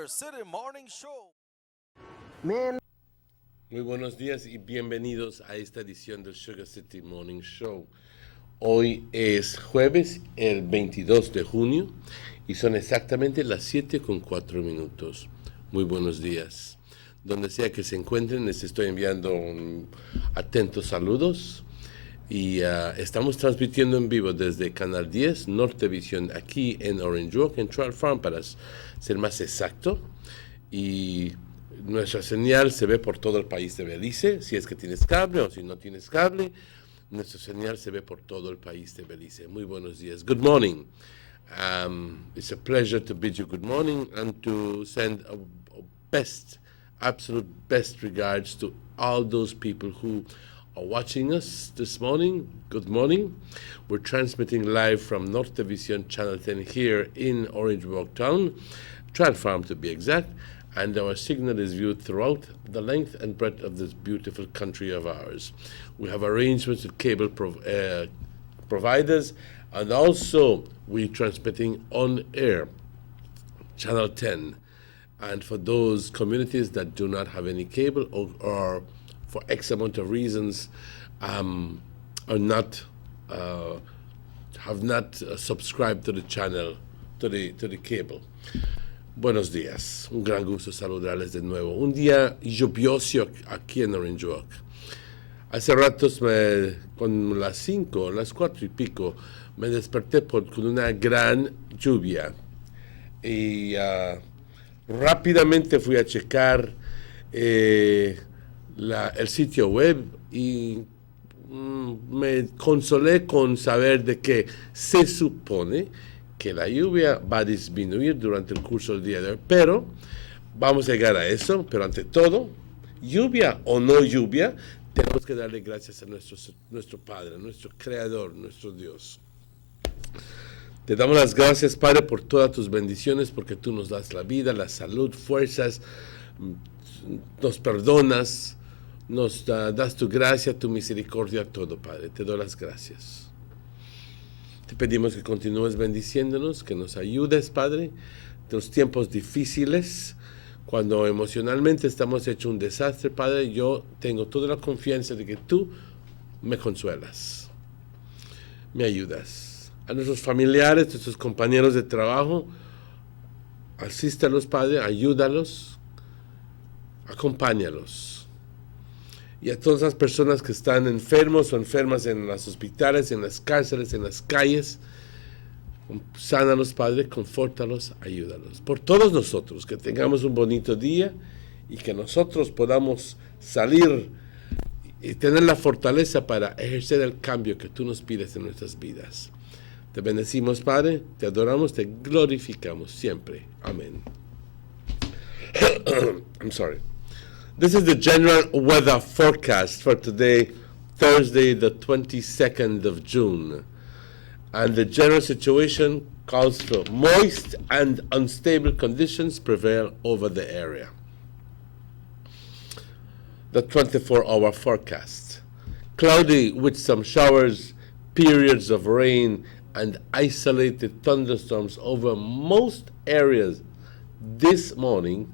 Sugar City Morning Show. Man, Muy buenos días y bienvenidos a esta edición del Sugar City Morning Show. Hoy es jueves, el 22 de junio, y son exactamente las 7:04. Muy buenos días. Donde sea que se encuentren, les estoy enviando atentos saludos. Y estamos transmitiendo en vivo desde Canal 10, Nortevisión, aquí en Orange Walk, en Trout Farm, para ser más exacto. Y nuestra señal se ve por todo el país de Belice, si es que tienes cable o si no tienes cable. Nuestra señal se ve por todo el país de Belice. Muy buenos días. Good morning. It's a pleasure to bid you good morning and to send a absolute best regards to all those people who are watching us this morning. Good morning. We're transmitting live from Nortevisión Channel 10 here in Orange Walk Town, Trout Farm to be exact, and our signal is viewed throughout the length and breadth of this beautiful country of ours. We have arrangements with cable providers, and also we're transmitting on air, Channel 10. And for those communities that do not have any cable or for X amount of reasons are not have not subscribed to the channel, to the cable. Buenos días, un gran gusto saludarles de nuevo. Un día lluvioso aquí en Orange Walk. Hace ratos, con las 5, las 4 y pico, me desperté con una gran lluvia. Y rápidamente fui a checar el sitio web y me consolé con saber de que se supone que la lluvia va a disminuir durante el curso del día de hoy, pero vamos a llegar a eso. Pero ante todo, lluvia o no lluvia, tenemos que darle gracias a nuestro Padre, nuestro Creador, nuestro Dios. Te damos las gracias, Padre, por todas tus bendiciones, porque tú nos das la vida, la salud, fuerzas, nos perdonas, nos das tu gracia, tu misericordia, todo, Padre. Te doy las gracias. Te pedimos que continúes bendiciéndonos, que nos ayudes, Padre, en los tiempos difíciles, cuando emocionalmente estamos hechos un desastre, Padre. Yo tengo toda la confianza de que tú me consuelas, me ayudas. A nuestros familiares, a nuestros compañeros de trabajo, asístalos, Padre, ayúdalos, acompáñalos. Y a todas las personas que están enfermos o enfermas en los hospitales, en las cárceles, en las calles, sánalos, Padre, confórtalos, ayúdalos. Por todos nosotros, que tengamos un bonito día y que nosotros podamos salir y tener la fortaleza para ejercer el cambio que tú nos pides en nuestras vidas. Te bendecimos, Padre, te adoramos, te glorificamos siempre. Amén. I'm sorry. This is the general weather forecast for today, Thursday, the 22nd of June. And the general situation calls for moist and unstable conditions prevail over the area. The 24-hour forecast. Cloudy with some showers, periods of rain, and isolated thunderstorms over most areas this morning,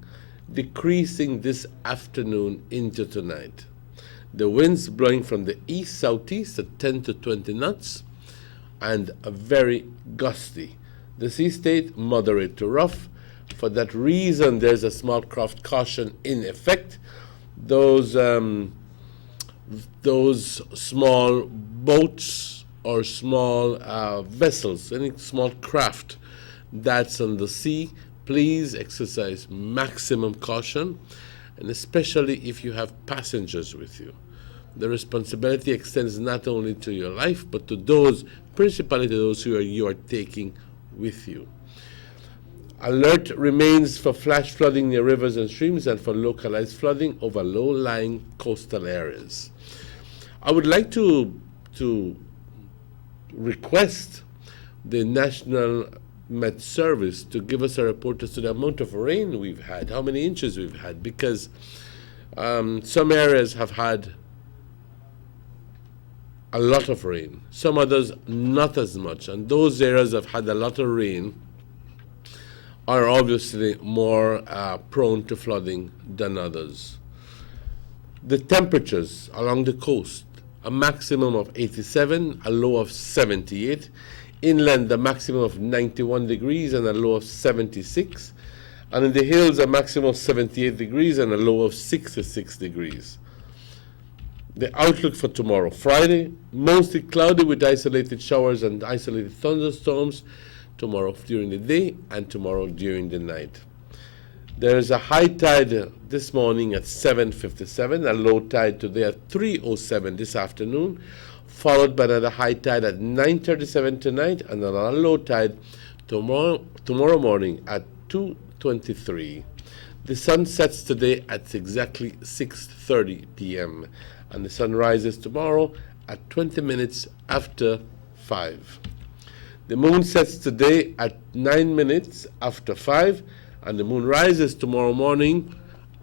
decreasing this afternoon into tonight. The winds blowing from the east-southeast at 10 to 20 knots and a very gusty. The sea state moderate to rough. For that reason, there's a small craft caution in effect. Those small boats or small vessels, any small craft that's on the sea, please exercise maximum caution, and especially if you have passengers with you. The responsibility extends not only to your life, but to those, principally to those who you are taking with you. Alert remains for flash flooding near rivers and streams and for localized flooding over low-lying coastal areas. I would like to request the National Met Service to give us a report as to the amount of rain we've had, how many inches we've had, because some areas have had a lot of rain, some others not as much, and those areas have had a lot of rain are obviously more prone to flooding than others. The temperatures along the coast, a maximum of 87, a low of 78. Inland, a maximum of 91 degrees and a low of 76. And in the hills, a maximum of 78 degrees and a low of 66 degrees. The outlook for tomorrow, Friday, mostly cloudy with isolated showers and isolated thunderstorms tomorrow during the day and tomorrow during the night. There is a high tide this morning at 7:57, a low tide today at 3:07 this afternoon, followed by another high tide at 9:37 tonight and another low tide tomorrow morning at 2:23. The sun sets today at exactly 6:30 p.m. and the sun rises tomorrow at 20 minutes after 5. The moon sets today at 9 minutes after 5, and the moon rises tomorrow morning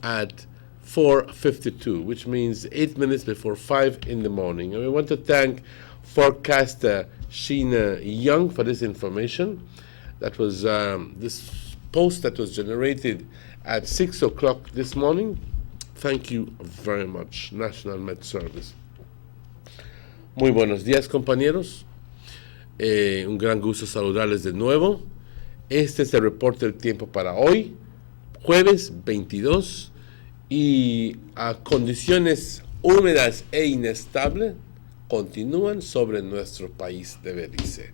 at 4:52, which means 8 minutes before 5 in the morning. And we want to thank forecaster Sheena Young for this information. That was this post that was generated at 6 o'clock this morning. Thank you very much, National Met Service. Muy buenos días, compañeros. Un gran gusto saludarles de nuevo. Este es el reporte del tiempo para hoy, jueves 22, y condiciones húmedas e inestables continúan sobre nuestro país de Belice.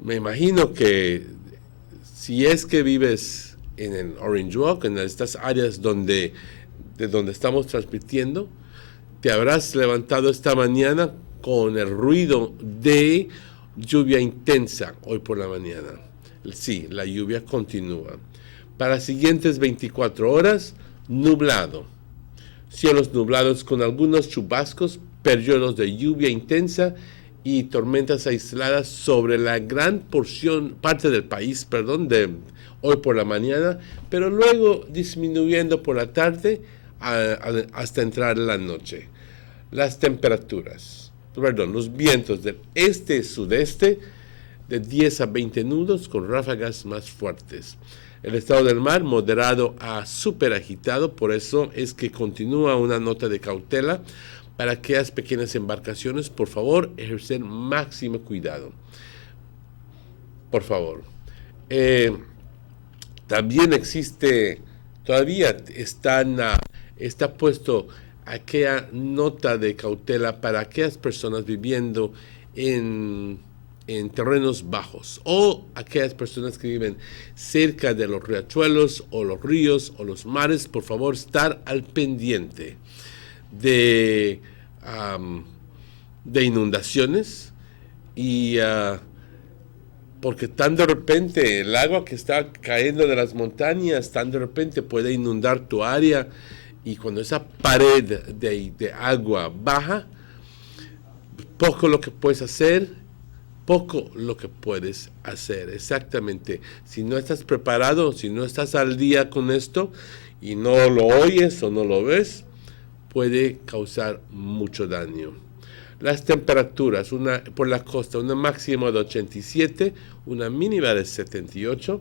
Me imagino que si es que vives en el Orange Walk, en estas áreas de donde estamos transmitiendo, te habrás levantado esta mañana con el ruido de lluvia intensa hoy por la mañana. Sí, la lluvia continúa. Para las siguientes 24 horas, nublado. Cielos nublados con algunos chubascos, periodos de lluvia intensa y tormentas aisladas sobre la gran parte del país, de hoy por la mañana, pero luego disminuyendo por la tarde hasta entrar la noche. Las temperaturas, los vientos del este-sudeste de 10 a 20 nudos con ráfagas más fuertes. El estado del mar moderado a súper agitado, por eso es que continúa una nota de cautela para aquellas pequeñas embarcaciones. Por favor, ejercer máximo cuidado. Por favor. También todavía está puesto aquella nota de cautela para aquellas personas viviendo en terrenos bajos o aquellas personas que viven cerca de los riachuelos o los ríos o los mares. Por favor, estar al pendiente de inundaciones y porque tan de repente el agua que está cayendo de las montañas tan de repente puede inundar tu área, y cuando esa pared de agua baja, poco lo que puedes hacer, exactamente. Si no estás preparado, si no estás al día con esto y no lo oyes o no lo ves, puede causar mucho daño. Las temperaturas, por la costa, una máxima de 87, una mínima de 78.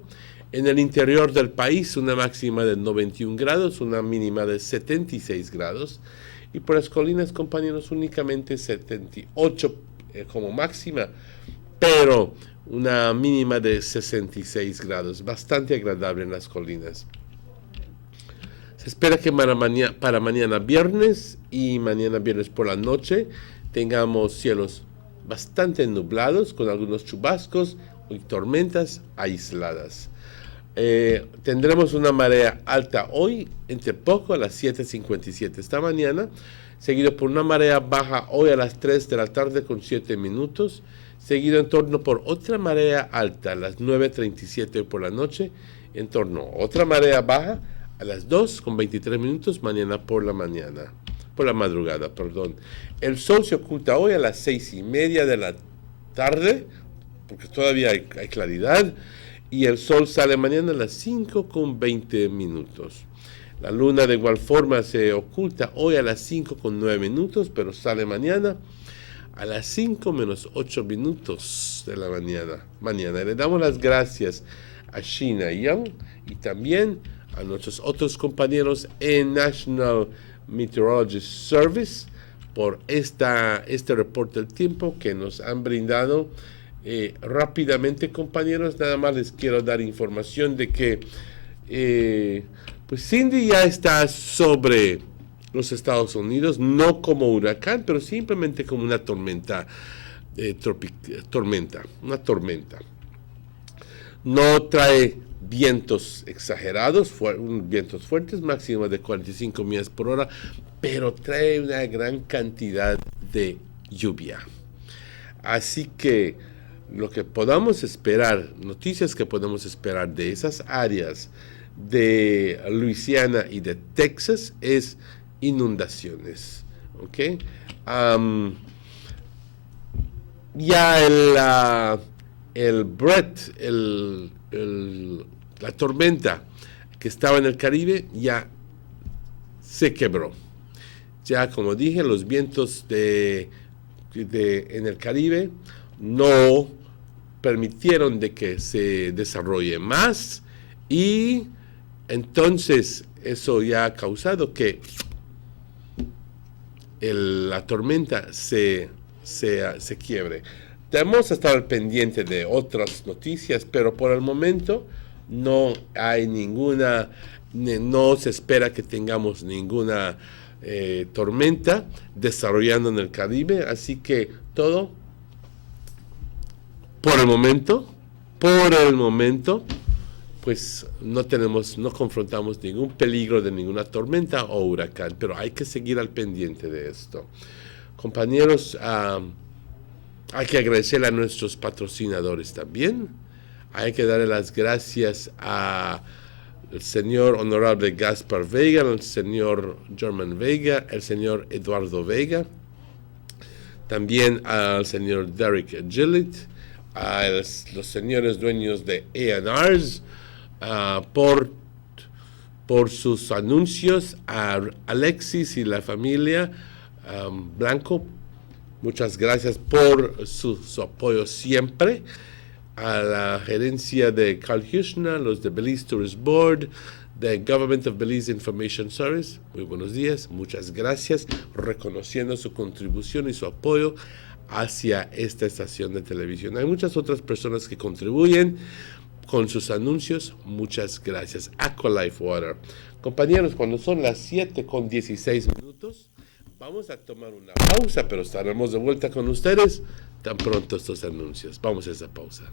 En el interior del país, una máxima de 91 grados, una mínima de 76 grados. Y por las colinas, compañeros, únicamente 78 como máxima, pero una mínima de 66 grados. Bastante agradable en las colinas. Se espera que para mañana viernes y mañana viernes por la noche tengamos cielos bastante nublados con algunos chubascos y tormentas aisladas. Tendremos una marea alta hoy, entre poco a las 7:57 esta mañana, seguido por una marea baja hoy a las 3 de la tarde con 7 minutos, seguido en torno por otra marea alta a las 9:37 por la noche, en torno a otra marea baja a las 2 con 23 minutos mañana por la madrugada. El sol se oculta hoy a las 6:30 de la tarde, porque todavía hay claridad, y el sol sale mañana a las 5 con 20 minutos. La luna de igual forma se oculta hoy a las 5 con 9 minutos, pero sale mañana a las 5 menos 8 minutos de la mañana. Le damos las gracias a Sheena Young y también a nuestros otros compañeros en National Meteorology Service por este reporte del tiempo que nos han brindado. Rápidamente, compañeros, nada más les quiero dar información de que pues Cindy ya está sobre los Estados Unidos, no como huracán, pero simplemente como una tormenta, una tormenta. No trae vientos exagerados, vientos fuertes, máximo de 45 millas por hora, pero trae una gran cantidad de lluvia. Así que lo que podamos esperar, noticias que podemos esperar de esas áreas de Luisiana y de Texas es inundaciones. ¿Ok? Ya el Brett, la tormenta que estaba en el Caribe, ya se quebró. Ya, como dije, los vientos en el Caribe no permitieron de que se desarrolle más, y entonces eso ya ha causado que la tormenta se quiebre. Debemos estar al pendiente de otras noticias, pero por el momento no hay no se espera que tengamos ninguna tormenta desarrollando en el Caribe, así que todo por el momento, pues no confrontamos ningún peligro de ninguna tormenta o huracán, pero hay que seguir al pendiente de esto. Compañeros, hay que agradecerle a nuestros patrocinadores también. Hay que darle las gracias al señor honorable Gaspar Vega, al señor German Vega, el señor Eduardo Vega, también al señor Derek Gillett, a los señores dueños de A&Rs por sus anuncios, a Alexis y la familia Blanco. Muchas gracias por su apoyo siempre. A la gerencia de Carl Hushna, los de Belize Tourist Board, the Government of Belize Information Service, muy buenos días, muchas gracias, reconociendo su contribución y su apoyo hacia esta estación de televisión. Hay muchas otras personas que contribuyen con sus anuncios, muchas gracias. Aqualife Water. Compañeros, cuando son las 7:16, vamos a tomar una pausa, pero estaremos de vuelta con ustedes tan pronto estos anuncios. Vamos a esa pausa.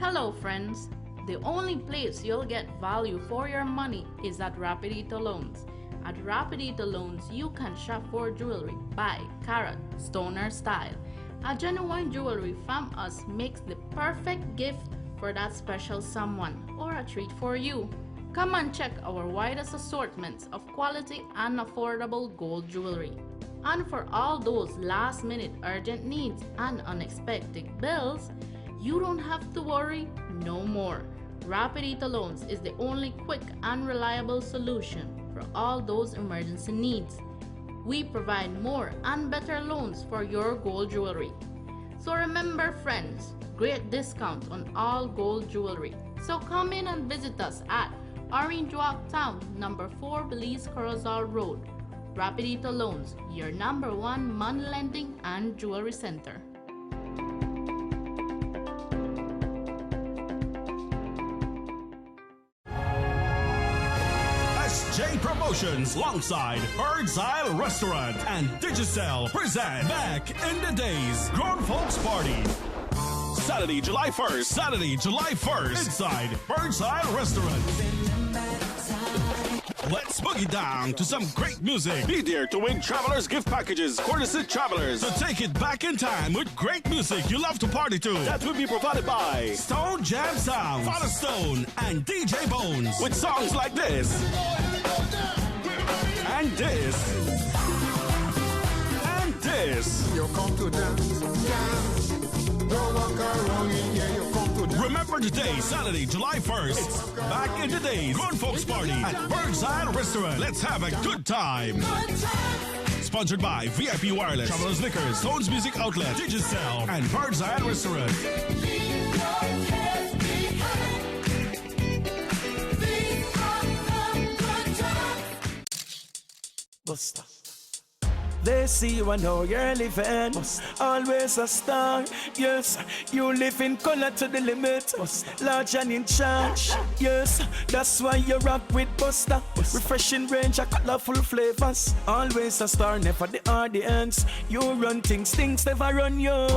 Hello friends, the only place you'll get value for your money is at Rapidito Loans. At Rapidito Loans, you can shop for jewelry by carat, stoner style. A genuine jewelry from us makes the perfect gift for that special someone or a treat for you. Come and check our widest assortments of quality and affordable gold jewelry. And for all those last-minute urgent needs and unexpected bills, you don't have to worry no more. Rapidito Loans is the only quick and reliable solution for all those emergency needs. We provide more and better loans for your gold jewelry. So remember friends, great discount on all gold jewelry. So come in and visit us at Orange Walk Town, number 4 Belize Corozal Road. Rapidito Loans, your number one money lending and jewelry center. SJ Promotions alongside Bird's Eye Restaurant and Digicel present Back in the Days Grown Folks Party. Saturday, July 1st, inside Bird's Eye Restaurant. Let's boogie down to some great music. Be there to win Travelers gift packages, courtesy Travelers. So take it back in time with great music you love to party to. That will be provided by Stone Jam Sound, Father Stone, and DJ Bones. With songs like this, and this, and this. You come to dance, dance. Don't walk around in here, you come to dance. Remember today, Saturday, July 1st. It's Back in the Days Grown Folks Party at Bird's Eye Restaurant. Let's have a good time. Sponsored by VIP Wireless, Travelers Liquors, Stones Music Outlet, Digicel, and Bird's Eye Restaurant. Buster. They see you and how you're living. Always a star. Yes, you live in color to the limit. Large and in charge. Yes, that's why you rock with Buster. Refreshing range of colorful flavors. Always a star, never the audience. You run things never run you.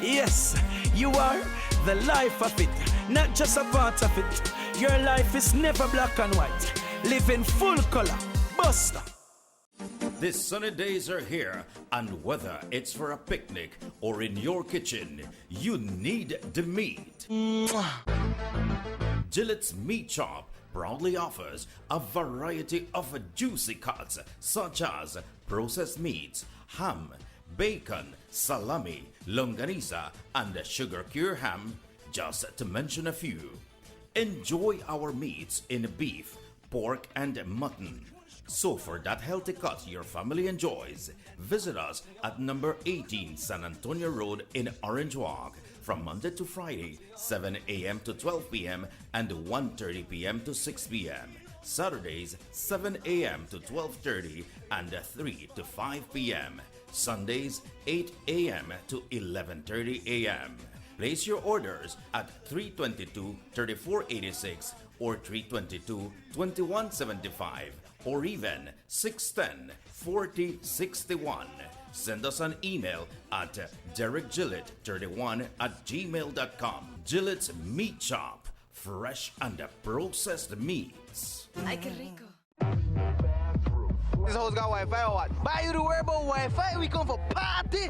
Yes, you are the life of it, not just a part of it. Your life is never black and white. Live in full color. Buster. These sunny days are here, and whether it's for a picnic or in your kitchen, you need the meat. Gillette's Meat Chop proudly offers a variety of juicy cuts such as processed meats, ham, bacon, salami, longaniza, and sugar cure ham, just to mention a few. Enjoy our meats in beef, pork, and mutton. So for that healthy cut your family enjoys, visit us at number 18 San Antonio Road in Orange Walk from Monday to Friday, 7 a.m. to 12 p.m. and 1:30 p.m. to 6 p.m. Saturdays, 7 a.m. to 12:30 and 3 to 5 p.m. Sundays, 8 a.m. to 11:30 a.m. Place your orders at 322-3486 or 322-2175. Or even 610-4061. Send us an email at derekgillett31@gmail.com. Gillette's Meat Chop, fresh and processed meats. Ay, qué rico. This house got Wi-Fi or what? Buy you to worry about Wi-Fi, we come for party.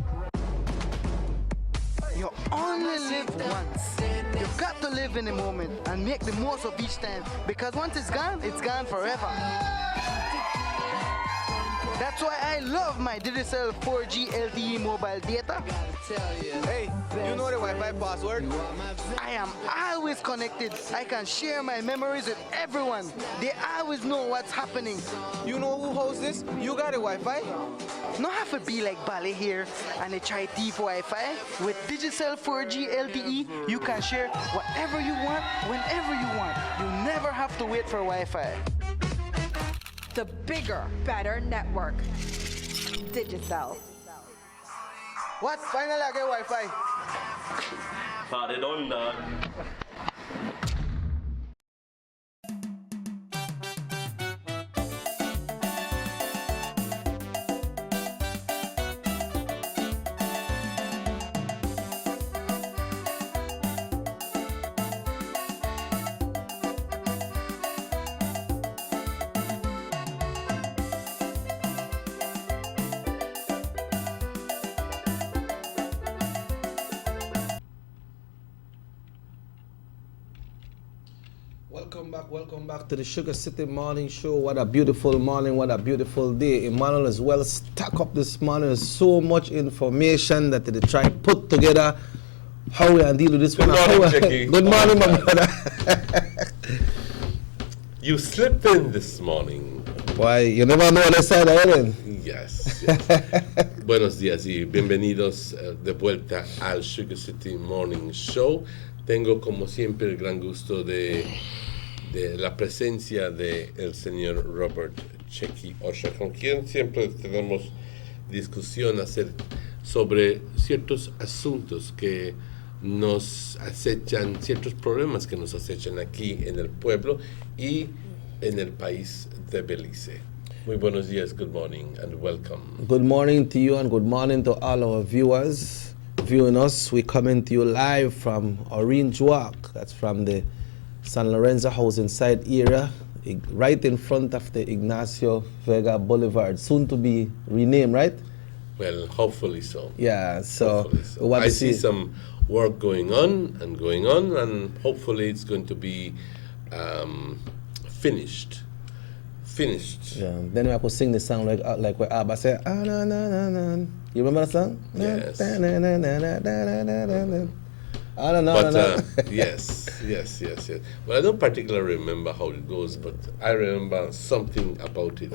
You only live once. You've got to live in the moment and make the most of each time, because once it's gone forever. That's why I love my Digicel 4G LTE mobile data. Hey, you know the Wi-Fi password? I am always connected. I can share my memories with everyone. They always know what's happening. You know who hosts this? You got a Wi-Fi? Not have to be like Bale here and they try thief Wi-Fi. With Digicel 4G LTE, you can share whatever you want, whenever you want. You never have to wait for Wi-Fi. The bigger, better network. Digicel. What? Finally I get Wi-Fi. Party done, dog. Welcome back to the Sugar City Morning Show. What a beautiful morning, what a beautiful day. Emmanuel is well stuck up this morning. There's so much information that they try to put together. How we deal with this Good one. morning, Jackie. Good morning, my brother. You slipped in this morning. Why, you never know the side of it. Yes. Buenos días y bienvenidos de vuelta al Sugar City Morning Show. Tengo como siempre el gran gusto de la presencia de el señor Robert Checky Osha, con quien siempre tenemos discusión sobre ciertos asuntos que nos acechan, ciertos problemas que nos acechan aquí en el pueblo y en el país de Belice. Muy buenos días, good morning and welcome. Good morning to you and good morning to all our viewers viewing us. We're coming to you live from Orange Walk. That's from the San Lorenzo Housing Site area, right in front of the Ignacio Vega Boulevard, soon to be renamed, right? Well, hopefully so. Yeah, so, I see some work going on, and hopefully it's going to be finished. Yeah, then I could sing the song like where Abba said, ah, na, na, na, na. You remember that song? Yes. Na, na, na, na, na, na, na, na, na. I don't know. But yes. Well, I don't particularly remember how it goes, but I remember something about it.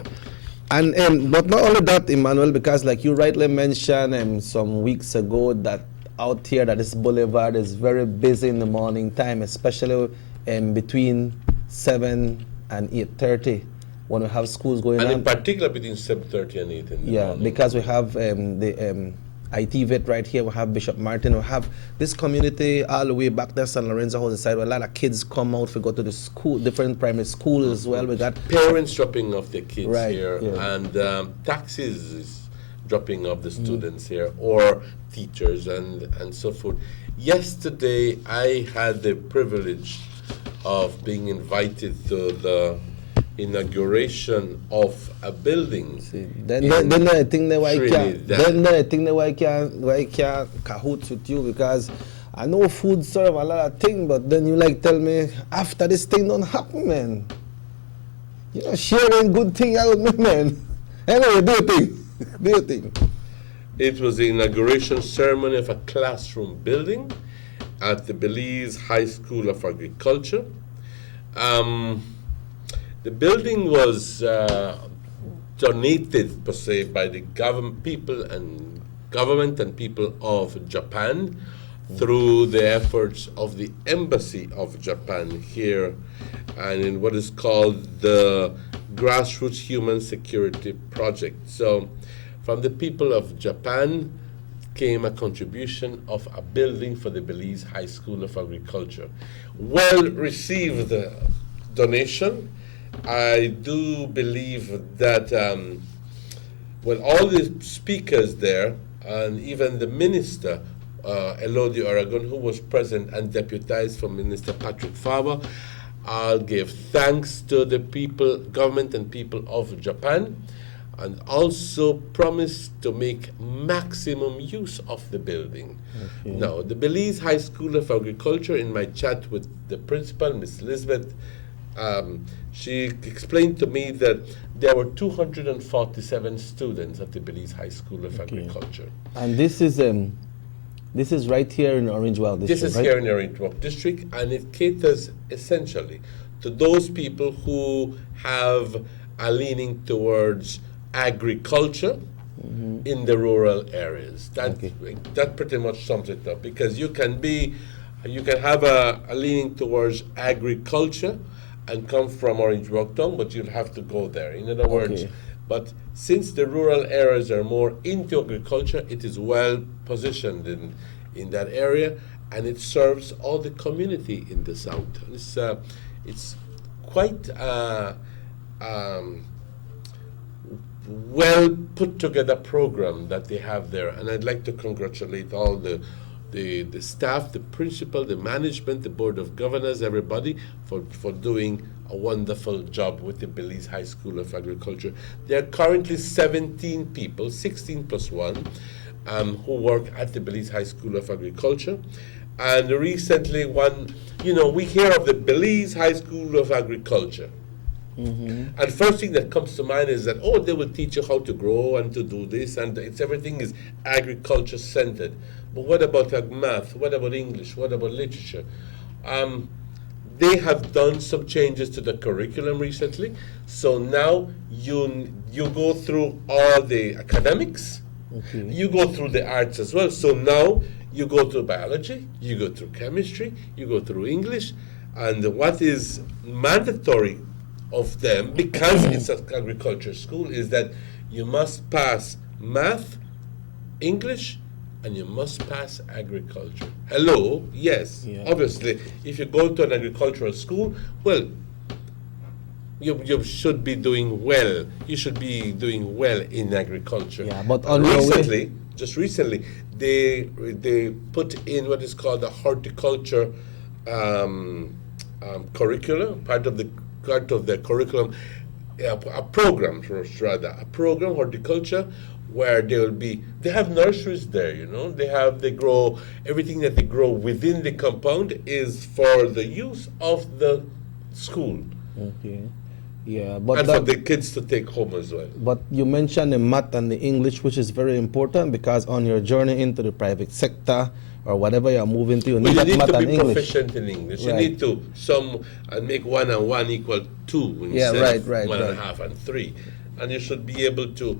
And but not only that, Emmanuel, because like you rightly mentioned some weeks ago that out here that this boulevard is very busy in the morning time, especially between 7 and 8:30 when we have schools going And on. in particular between 7:30 and 8 in the morning. Because we have the IT vet right here, we have Bishop Martin, we have this community all the way back there, San Lorenzo House side, where a lot of kids come out to go to the school, different primary schools as well. We got Parents dropping off their kids Right, here, yeah. and taxis is dropping off the students here, or teachers and so forth. Yesterday, I had the privilege of being invited to the inauguration of a building. Then I think that why Trinidad. why can't cahoots with you, because I know food serve a lot of things, but then you like tell me after this thing don't happen, man. You know, sharing good thing out with me, man. Anyway, do your thing. It was the inauguration ceremony of a classroom building at the Belize High School of Agriculture. The building was donated, per se, by the government and people of Japan through the efforts of the Embassy of Japan here and in what is called the Grassroots Human Security Project. So from the people of Japan came a contribution of a building for the Belize High School of Agriculture. Well received donation. I do believe that all the speakers there, and even the minister, Elodie Aragon, who was present and deputized from Minister Patrick Faber, I'll give thanks to the people, government and people of Japan, and also promise to make maximum use of the building. Okay. Now, the Belize High School of Agriculture, in my chat with the principal, Ms. Elizabeth, she explained to me that there were 247 students at the Belize High School of Agriculture. And this is right here in Orange Walk District, This is right? here in Orange Walk District, and it caters essentially to those people who have a leaning towards agriculture in the rural areas. That pretty much sums it up, because you can have a leaning towards agriculture and come from Orange Walk Town, but you'll have to go there. In other words, but since the rural areas are more into agriculture, it is well positioned in that area, and it serves all the community in the south. It's quite well put together program that they have there, and I'd like to congratulate all the staff, the principal, the management, the board of governors, everybody for doing a wonderful job with the Belize High School of Agriculture. There are currently 17 people, 16 plus 1, who work at the Belize High School of Agriculture. And recently we hear of the Belize High School of Agriculture. And first thing that comes to mind is that, they will teach you how to grow and to do this, and everything is agriculture centered. But what about math? What about English? What about literature? They have done some changes to the curriculum recently. So now you go through all the academics. You go through the arts as well. So now you go through biology, you go through chemistry, you go through English, and what is mandatory of them, because it's an agriculture school, is that you must pass math, English, and you must pass agriculture. Hello? Yes. Yeah. Obviously, if you go to an agricultural school, well, you should be doing well. You should be doing well in agriculture. Yeah, but just recently, they put in what is called the horticulture curricula, part of the curriculum, a program, horticulture, where they have nurseries there, they grow, everything that they grow within the compound is for the use of the school. Okay. Yeah, but and for the kids to take home as well. But you mentioned the math and the English, which is very important, because on your journey into the private sector or whatever you're moving to, you need that math and English. You need to be proficient in English. Right. You need to make 1 and 1 equal 2 instead of 1.5 and 3. and you should be able to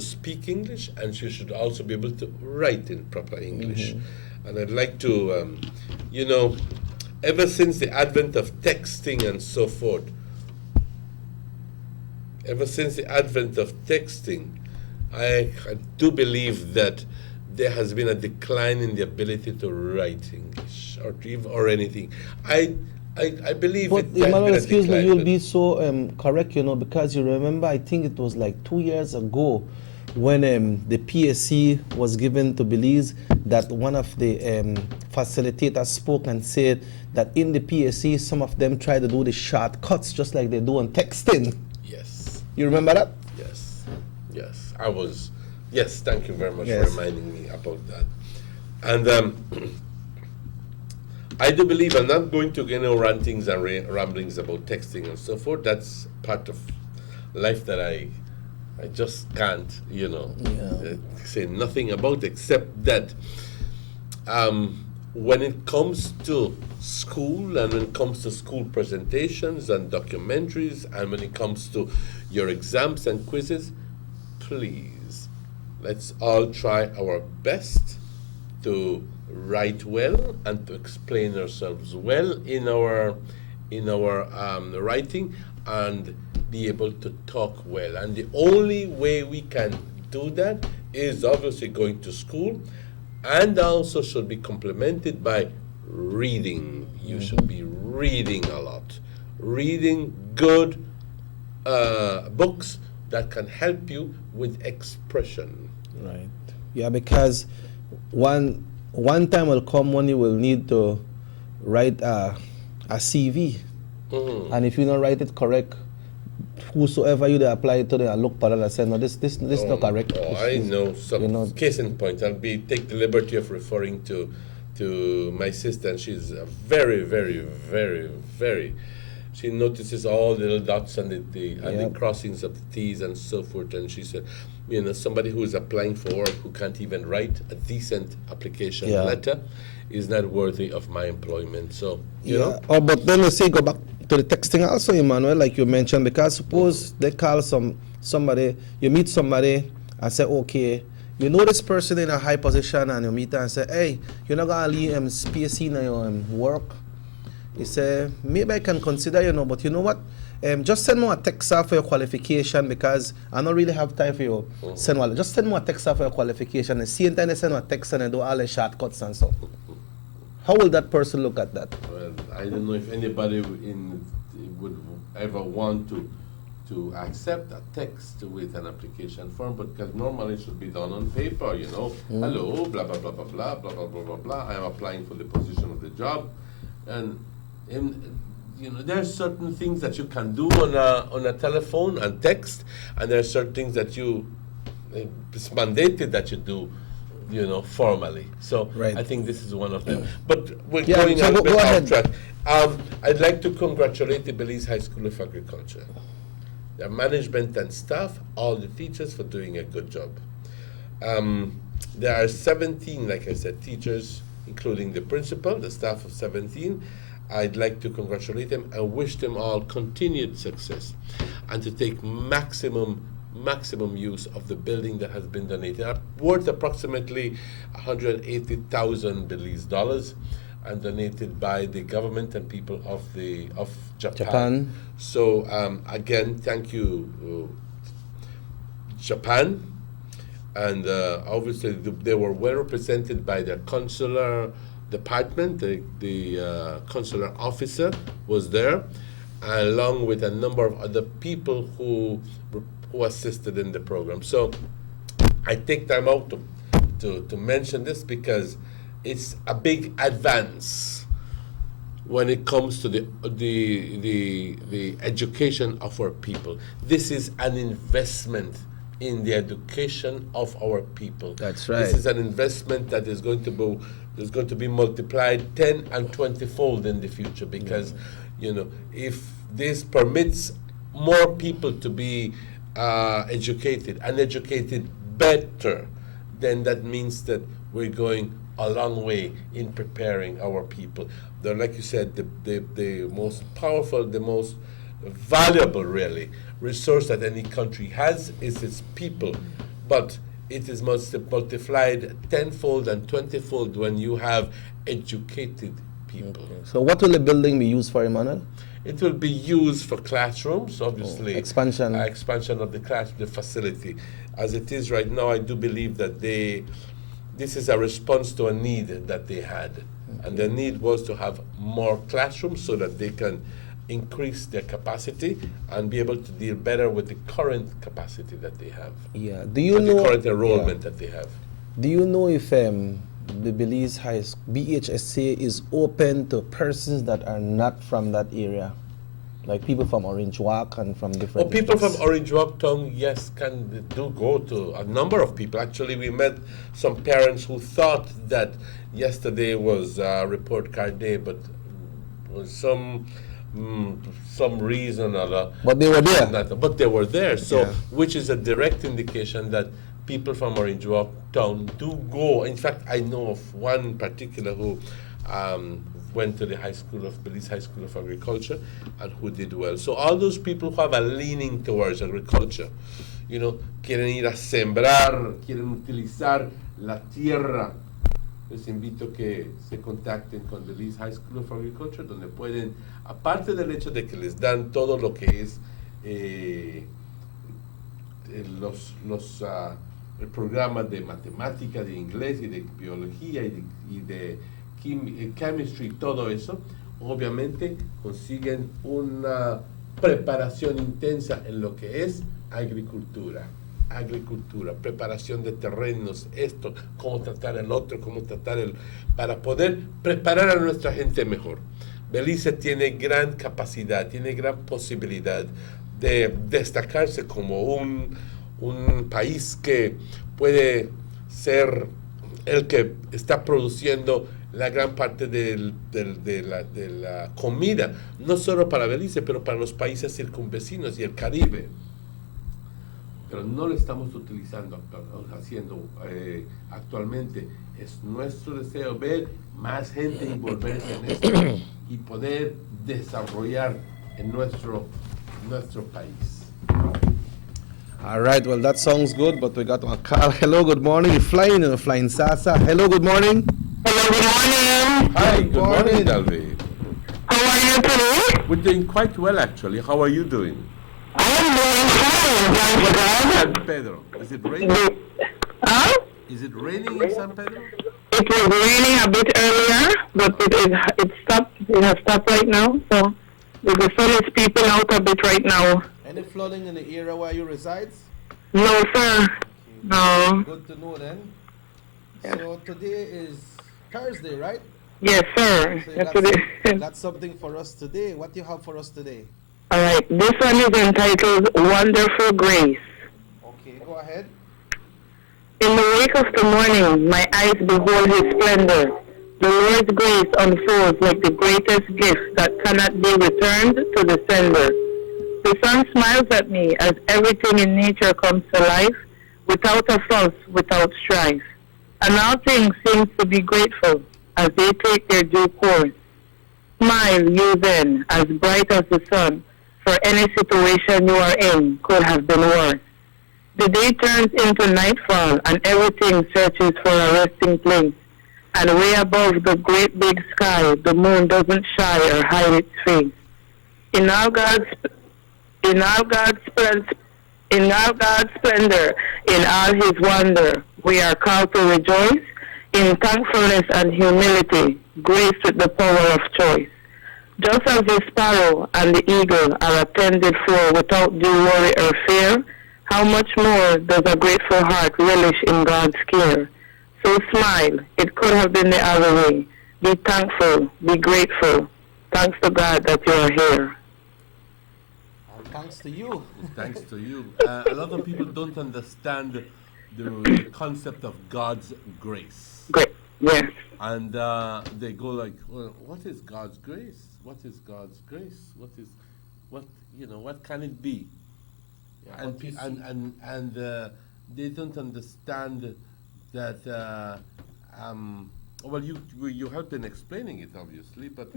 speak English, and you should also be able to write in proper English. And I'd like to, ever since the advent of texting and so forth, I do believe that there has been a decline in the ability to write English or anything. I believe But it has Emmanuel, been a excuse me, decline, you'll but- be so correct, because you remember, I think it was like 2 years ago when the PSC was given to Belize, that one of the facilitators spoke and said that in the PSC, some of them try to do the shortcuts just like they do on texting. Yes. You remember that? Yes, thank you very much Yes. for reminding me about that. And I do believe, I'm not going to get no rantings and ramblings about texting and so forth. That's part of life that I just can't, say nothing about, except that when it comes to school, and when it comes to school presentations and documentaries, and when it comes to your exams and quizzes, please, let's all try our best to write well and to explain ourselves well in our writing, and be able to talk well. And the only way we can do that is obviously going to school, and also should be complemented by reading. You should be reading a lot, reading good books that can help you with expression. Right. Yeah, because one time will come when you will need to write a CV, and if you don't write it correct, whosoever you apply it to, they look for it and say, no, this not correct. I know some case in point. I'll take the liberty of referring to my sister, and she's a very, very, very, very. She notices all the little dots and the crossings of the T's and so forth. And she said, somebody who is applying for work who can't even write a decent application letter is not worthy of my employment. So, you know. Oh, but then you say go back to the texting also, Emmanuel, like you mentioned, because suppose they call somebody, you meet somebody and say, okay, you know this person in a high position, and you meet her and say, hey, you're not going to leave space in your work. You say, maybe I can consider, but you know what? Just send me a text for your qualification, because I don't really have time for you. Just send me a text for your qualification. And see, time they send me a text and I do all the shortcuts and so. How will that person look at that? Well, I don't know if anybody would ever want to accept a text with an application form, but because normally it should be done on paper, Hello, blah, blah, blah, blah, blah, blah, blah, blah, blah, blah. I am applying for the position of the job. And there are certain things that you can do on a telephone and text, and there are certain things that it's mandated that you do, formally. So I think this is one of them. But we're going a bit off track. I'd like to congratulate the Belize High School of Agriculture, their management and staff, all the teachers for doing a good job. There are 17, like I said, teachers, including the principal, the staff of 17. I'd like to congratulate them and wish them all continued success, and to take maximum use of the building that has been donated, worth approximately 180,000 Belize dollars, and donated by the government and people of Japan. So again, thank you, Japan, and obviously they were well represented by their consular department. The consular officer was there, along with a number of other people who assisted in the program. So I take time out to mention this, because it's a big advance when it comes to the education of our people. This is an investment in the education of our people. That's right. This is an investment that is going to be multiplied 10 and 20-fold in the future, because if this permits more people to be educated better, then that means that we're going a long way in preparing our people. They're, like you said, the most powerful, the most valuable, really, resource that any country has is its people. But it is multiplied tenfold and twentyfold when you have educated people. So what will the building be used for, Emmanuel? It will be used for classrooms, obviously. Expansion. Expansion of the facility. As it is right now, I do believe that this is a response to a need that they had. And the need was to have more classrooms so that they can increase their capacity and be able to deal better with the current capacity that they have. Yeah. Do you with know the current enrollment that they have? Do you know if the Belize BHSA is open to persons that are not from that area, like people from Orange Walk and from different? People districts? from Orange Walk Town, yes, do go to a number of people. Actually, we met some parents who thought that yesterday was report card day, but was some reason or other. But they were there. But they were there, so Yeah. which is a direct indication that people from Orange Walk Town do go. In fact, I know of one in particular who went to the Belize High School of Agriculture and who did well. So all those people who have a leaning towards agriculture, quieren ir a sembrar, quieren utilizar la tierra, les invito que se contacten con Belize High School of Agriculture, donde pueden, aparte del hecho de que les dan todo lo que es el programa de matemática, de inglés y de biología y de chemistry, todo eso, obviamente consiguen una preparación intensa en lo que es agricultura, preparación de terrenos, cómo tratar el otro, para poder preparar a nuestra gente mejor. Belice tiene gran capacidad, tiene gran posibilidad de destacarse como un país que puede ser el que está produciendo la gran parte de la comida, no solo para Belice, pero para los países circunvecinos y el Caribe. Pero no lo estamos haciendo actualmente. Es nuestro deseo ver más gente envolverse en esto y poder desarrollar en nuestro país. All right, well, that sounds good, but we got one call. Hello, good morning. You're flying Sasa. Hello, good morning. Hello, good morning. Hi, good morning, Dalvi. How are you today? We're doing quite well, actually. How are you doing? I am doing fine, thank you, God. San Pedro, is it raining? Huh? Is it raining in San Pedro? It was raining a bit earlier, but it stopped. It has stopped right now, so the sun is peeping out a bit right now. Any flooding in the area where you reside? No, sir. No. Good to know then. So today is Thursday, right? Yes, sir. So you got something for us today. What do you have for us today? All right. This one is entitled Wonderful Grace. Okay, go ahead. In the wake of the morning, my eyes behold his splendor. The Lord's grace unfolds like the greatest gift that cannot be returned to the sender. The sun smiles at me as everything in nature comes to life, without a fuss, without strife. And all things seem to be grateful as they take their due course. Smile, you then, as bright as the sun, for any situation you are in could have been worse. The day turns into nightfall and everything searches for a resting place. And way above the great big sky, the moon doesn't shy or hide its face. In all God's splendor, in all his wonder, we are called to rejoice in thankfulness and humility, graced with the power of choice. Just as the sparrow and the eagle are attended for without due worry or fear, how much more does a grateful heart relish in God's care? So smile, it could have been the other way. Be thankful, be grateful. Thanks to God that you are here. Thanks to you. Thanks to you. A lot of people don't understand the concept of God's grace. Great, yes. And they go like, well, what is God's grace? What is God's grace? What can it be? Yeah, and they don't understand that. Well, you helped in explaining it, obviously, but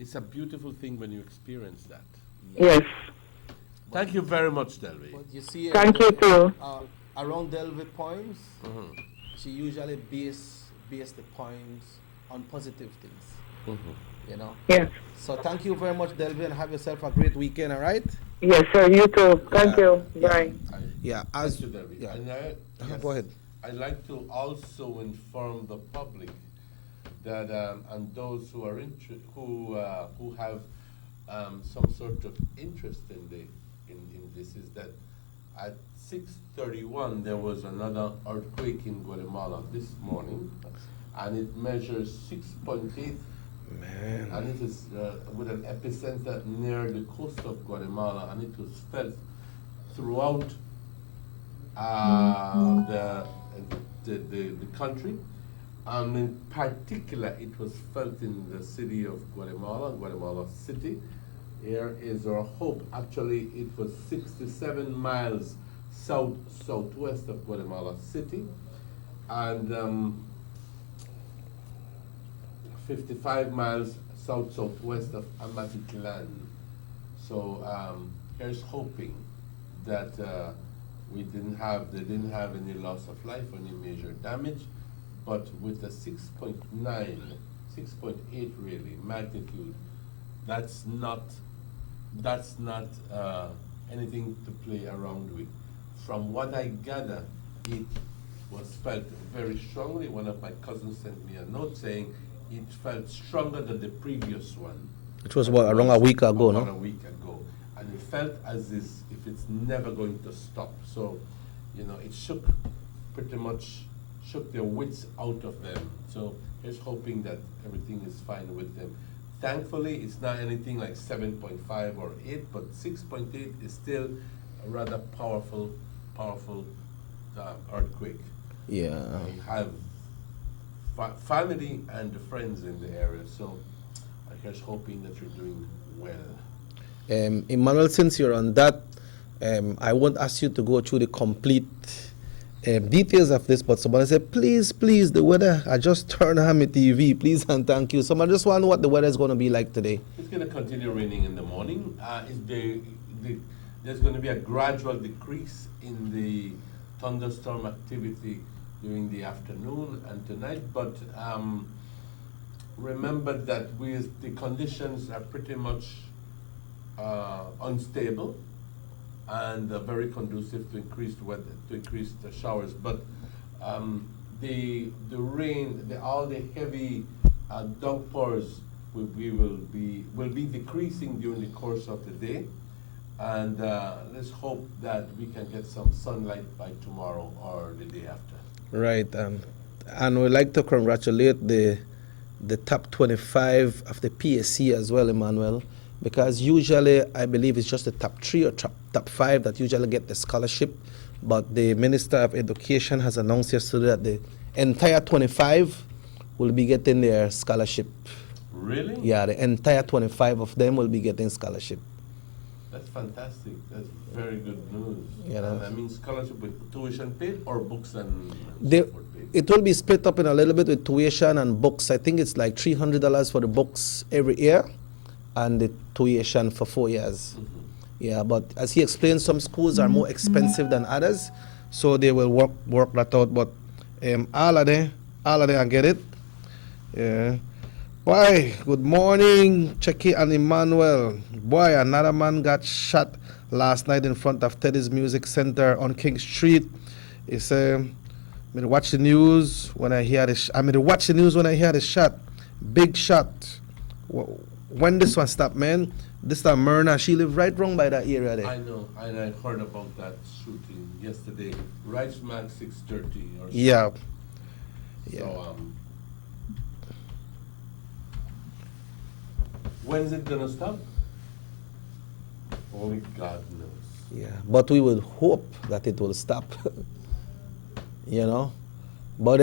it's a beautiful thing when you experience that. Yes. Thank you very much, Delvi. But you see, Thank you too. Around Delvi poems, Mhm. she usually base the poems on positive things. You know. Yes. So thank you very much, Delvi, and have yourself a great weekend. All right. Yes, sir. You too. Thank you. Bye. Yeah. Thank you, Delvi. Yeah. And Go ahead. I'd like to also inform the public that and those who are who have some sort of interest in this is that at 6:31 there was another earthquake in Guatemala this morning, and it measures 6.8. Man. And it is with an epicenter near the coast of Guatemala, and it was felt throughout the country. And in particular, it was felt in the city of Guatemala, Guatemala City. Here is our hope. Actually, it was 67 miles southwest of Guatemala City, and 55 miles southwest of Amatitlán. So here's hoping that they didn't have any loss of life or any major damage, but with a 6.9, 6.8 really magnitude, that's not anything to play around with. From what I gather, it was felt very strongly. One of my cousins sent me a note saying it felt stronger than the previous one. It was what, around a week ago, About no? a week ago. And it felt as if it's never going to stop. So, you know, it pretty much shook their wits out of them. So here's hoping that everything is fine with them. Thankfully, it's not anything like 7.5 or 8, but 6.8 is still a rather powerful earthquake. Yeah. I have family and friends in the area, so I'm just hoping that you're doing well. Emmanuel, since you're on that, I won't ask you to go through the complete details of this, but someone said, please, the weather, I just turned on my TV, please and thank you. Someone just want to know what the weather is going to be like today. It's going to continue raining in the morning. There's going to be a gradual decrease in the thunderstorm activity during the afternoon and tonight, but remember that the conditions are pretty much unstable and very conducive to increased weather, to increased showers. But the rain, all the heavy downpours will be decreasing during the course of the day, and let's hope that we can get some sunlight by tomorrow or the day after. Right, and we'd like to congratulate the top 25 of the PSC as well, Emmanuel, because usually I believe it's just the top 3 or top 5 that usually get the scholarship, but the Minister of Education has announced yesterday that the entire 25 will be getting their scholarship. Really? Yeah, the entire 25 of them will be getting scholarship. That's fantastic. That's very good news. You know. And I mean scholarship with tuition paid or books and support paid? It will be split up in a little bit with tuition and books. I think it's like $300 for the books every year and the tuition for 4 years. Mm-hmm. Yeah, but as he explained, some schools are more expensive than others, so they will work that out. But all of them I get it. Yeah. Boy, good morning, Checky and Emmanuel. Boy, another man got shot last night in front of Teddy's Music Center on King Street. He said, I watch the news when I hear this. Watch the news when I hear the shot. Big shot. When this one stop, man? This time Myrna, she live right wrong by that area there. I know, and I heard about that shooting yesterday, right smack 6:30 or so. Yeah. So, when is it gonna stop? Only God knows. Yeah, but we would hope that it will stop. You know? But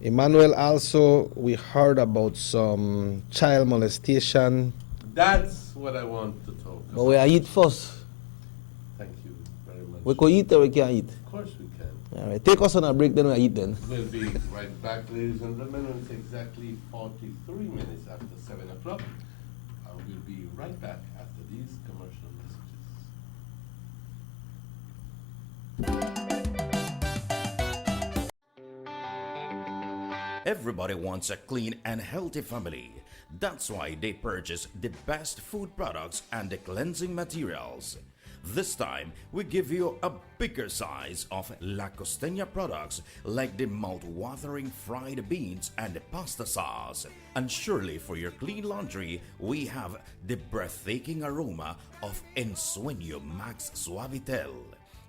Emmanuel, also, we heard about some child molestation. That's what I want to talk about. But we eat first. Thank you very much. We could eat or we can't eat? Of course we can. All right, take us on a break, then we'll eat then. We'll be right back, ladies and gentlemen, when it's exactly 43 minutes after 7 o'clock. We'll be right back after these commercial messages. Everybody wants a clean and healthy family. That's why they purchase the best food products and the cleansing materials. This time, we give you a bigger size of La Costeña products like the mouth-watering fried beans and the pasta sauce. And surely for your clean laundry, we have the breathtaking aroma of Ensueño Max Suavitel.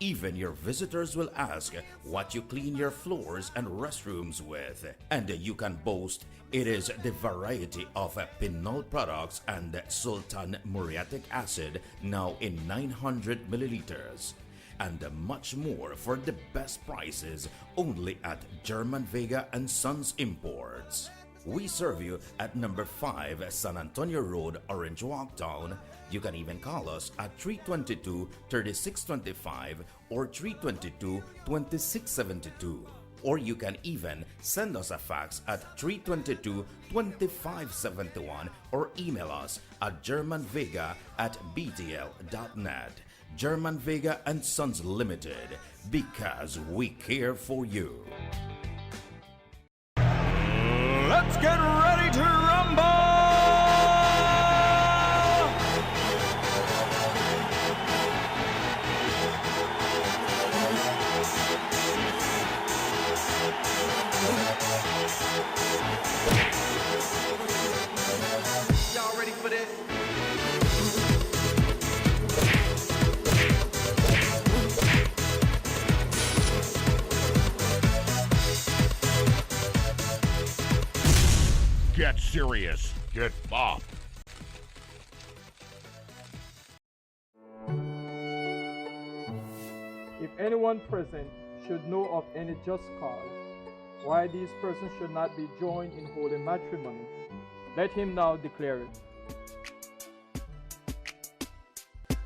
Even your visitors will ask what you clean your floors and restrooms with. And you can boast it is the variety of Pinol products and Sultan muriatic acid now in 900 milliliters. And much more for the best prices only at German Vega and Sons Imports. We serve you at number 5 San Antonio Road, Orange Walk Town. You can even call us at 322-3625 or 322-2672. Or you can even send us a fax at 322-2571 or email us at germanvega@btl.net. German Vega and Sons Limited, because we care for you. Let's get ready to rumble! Y'all ready for this? Get serious. Get bopped. If anyone present should know of any just cause why these persons should not be joined in holy matrimony, let him now declare it.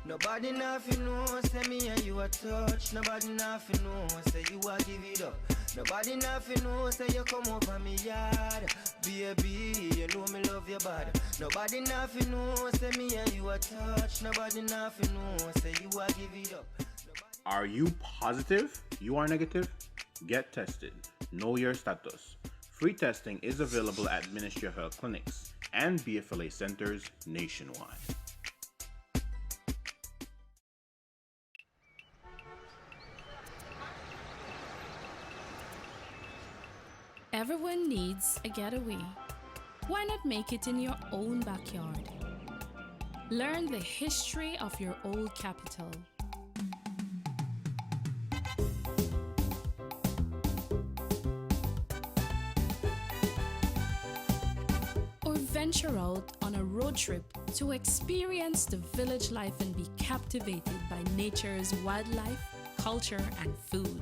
Nobody nothing know, say me and you a touch. Nobody nothing know, say you a give it up. Nobody nothing know, say you come over me yard. Baby, you know me love you bad. Nobody nothing know, say me and you a touch. Nobody nothing know, say you a give it up. Are you positive you are negative? Get tested. Know your status. Free testing is available at Ministry of Health clinics and BFLA centers nationwide. Everyone needs a getaway. Why not make it in your own backyard? Learn the history of your old capital. Or venture out on a road trip to experience the village life and be captivated by nature's wildlife, culture, and food.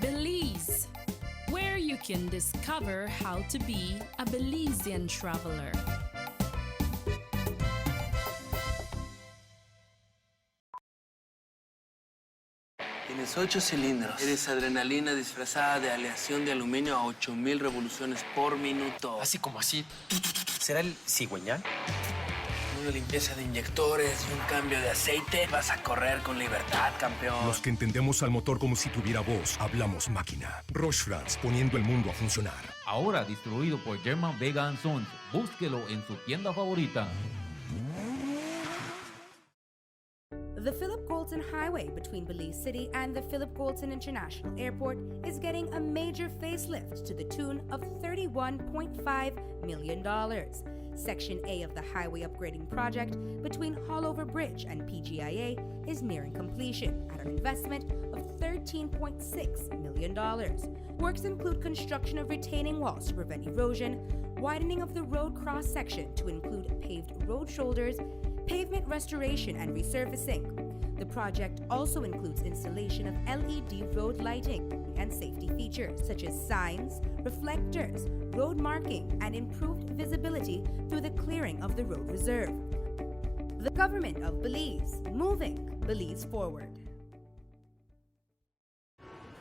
Belize, where you can discover how to be a Belizean traveler. Tienes 8 cilindros. Eres adrenalina disfrazada de aleación de aluminio a 8000 revoluciones por minuto. Así como así. ¿Será el cigüeñal? Una limpieza de inyectores y un cambio de aceite. Vas a correr con libertad, campeón. Los que entendemos al motor como si tuviera voz, hablamos máquina. Roche France, poniendo el mundo a funcionar. Ahora distribuido por German Vega and Sons. Búsquelo en su tienda favorita. The Philip Goulton Highway between Belize City and the Philip Goulton International Airport is getting a major facelift to the tune of $31.5 million. Section A of the highway upgrading project between Haulover Bridge and PGIA is nearing completion at an investment of $13.6 million. Works include construction of retaining walls to prevent erosion, widening of the road cross-section to include paved road shoulders, pavement restoration and resurfacing. The project also includes installation of LED road lighting and safety features such as signs, reflectors, road marking, and improved visibility through the clearing of the road reserve. The government of Belize, moving Belize forward.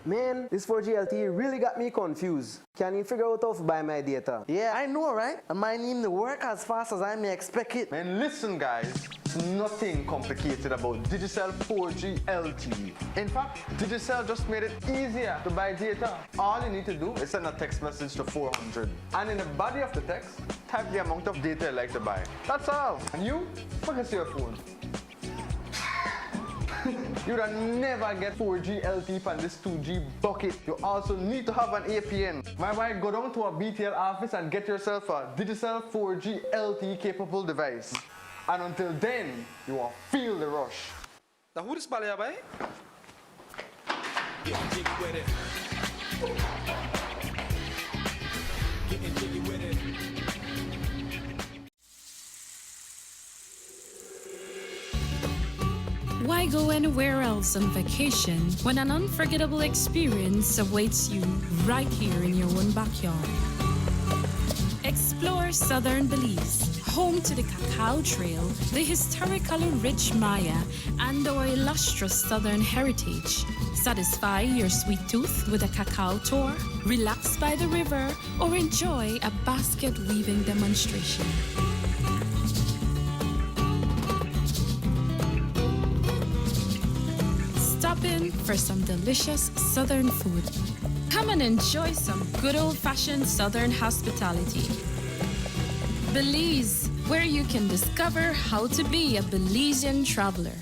Man, this 4G LTE really got me confused. Can you figure out how to buy my data? Yeah, I know, right? And mine need to work as fast as I may expect it. Man, listen, guys. It's nothing complicated about Digicel 4G LTE. In fact, Digicel just made it easier to buy data. All you need to do is send a text message to 400. And in the body of the text, type the amount of data you like to buy. That's all. And you, focus your phone. You'd never get 4G LTE from this 2G bucket. You also need to have an APN. Why go down to a BTL office and get yourself a Digicel 4G LTE capable device. And until then, you will feel the rush. Now who this bally by? Getting jiggy with it. Getting jiggy with it. Why go anywhere else on vacation when an unforgettable experience awaits you right here in your own backyard? Explore southern Belize, home to the Cacao Trail, the historically rich Maya, and our illustrious southern heritage. Satisfy your sweet tooth with a cacao tour, relax by the river, or enjoy a basket weaving demonstration. Stop in for some delicious southern food. Come and enjoy some good old-fashioned southern hospitality. Belize, where you can discover how to be a Belizean traveler.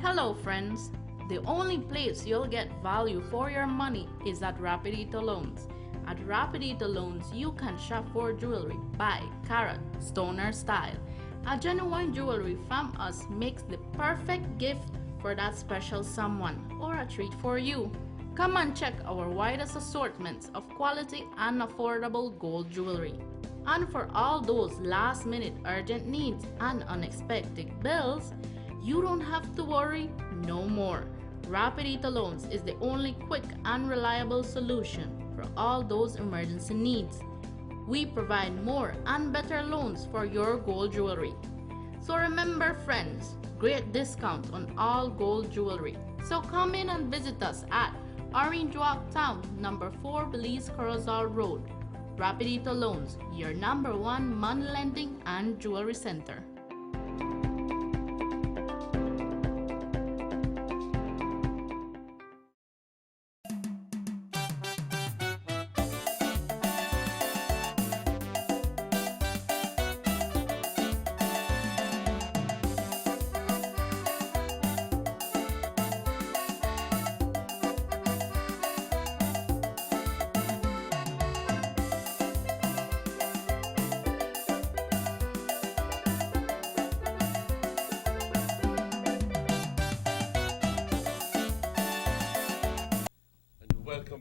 Hello friends, the only place you'll get value for your money is at Rapidito Loans. At Rapidito Loans, you can shop for jewelry by carat, stoner style. A genuine jewelry from us makes the perfect gift for that special someone or a treat for you. Come and check our widest assortments of quality and affordable gold jewelry. And for all those last-minute urgent needs and unexpected bills, you don't have to worry no more. Rapidito Loans is the only quick and reliable solution for all those emergency needs. We provide more and better loans for your gold jewelry. So remember friends, great discount on all gold jewelry. So come in and visit us at Orange Walk Town, number 4 Belize Corozal Road. Rapidito Loans, your #1 money lending and jewelry center.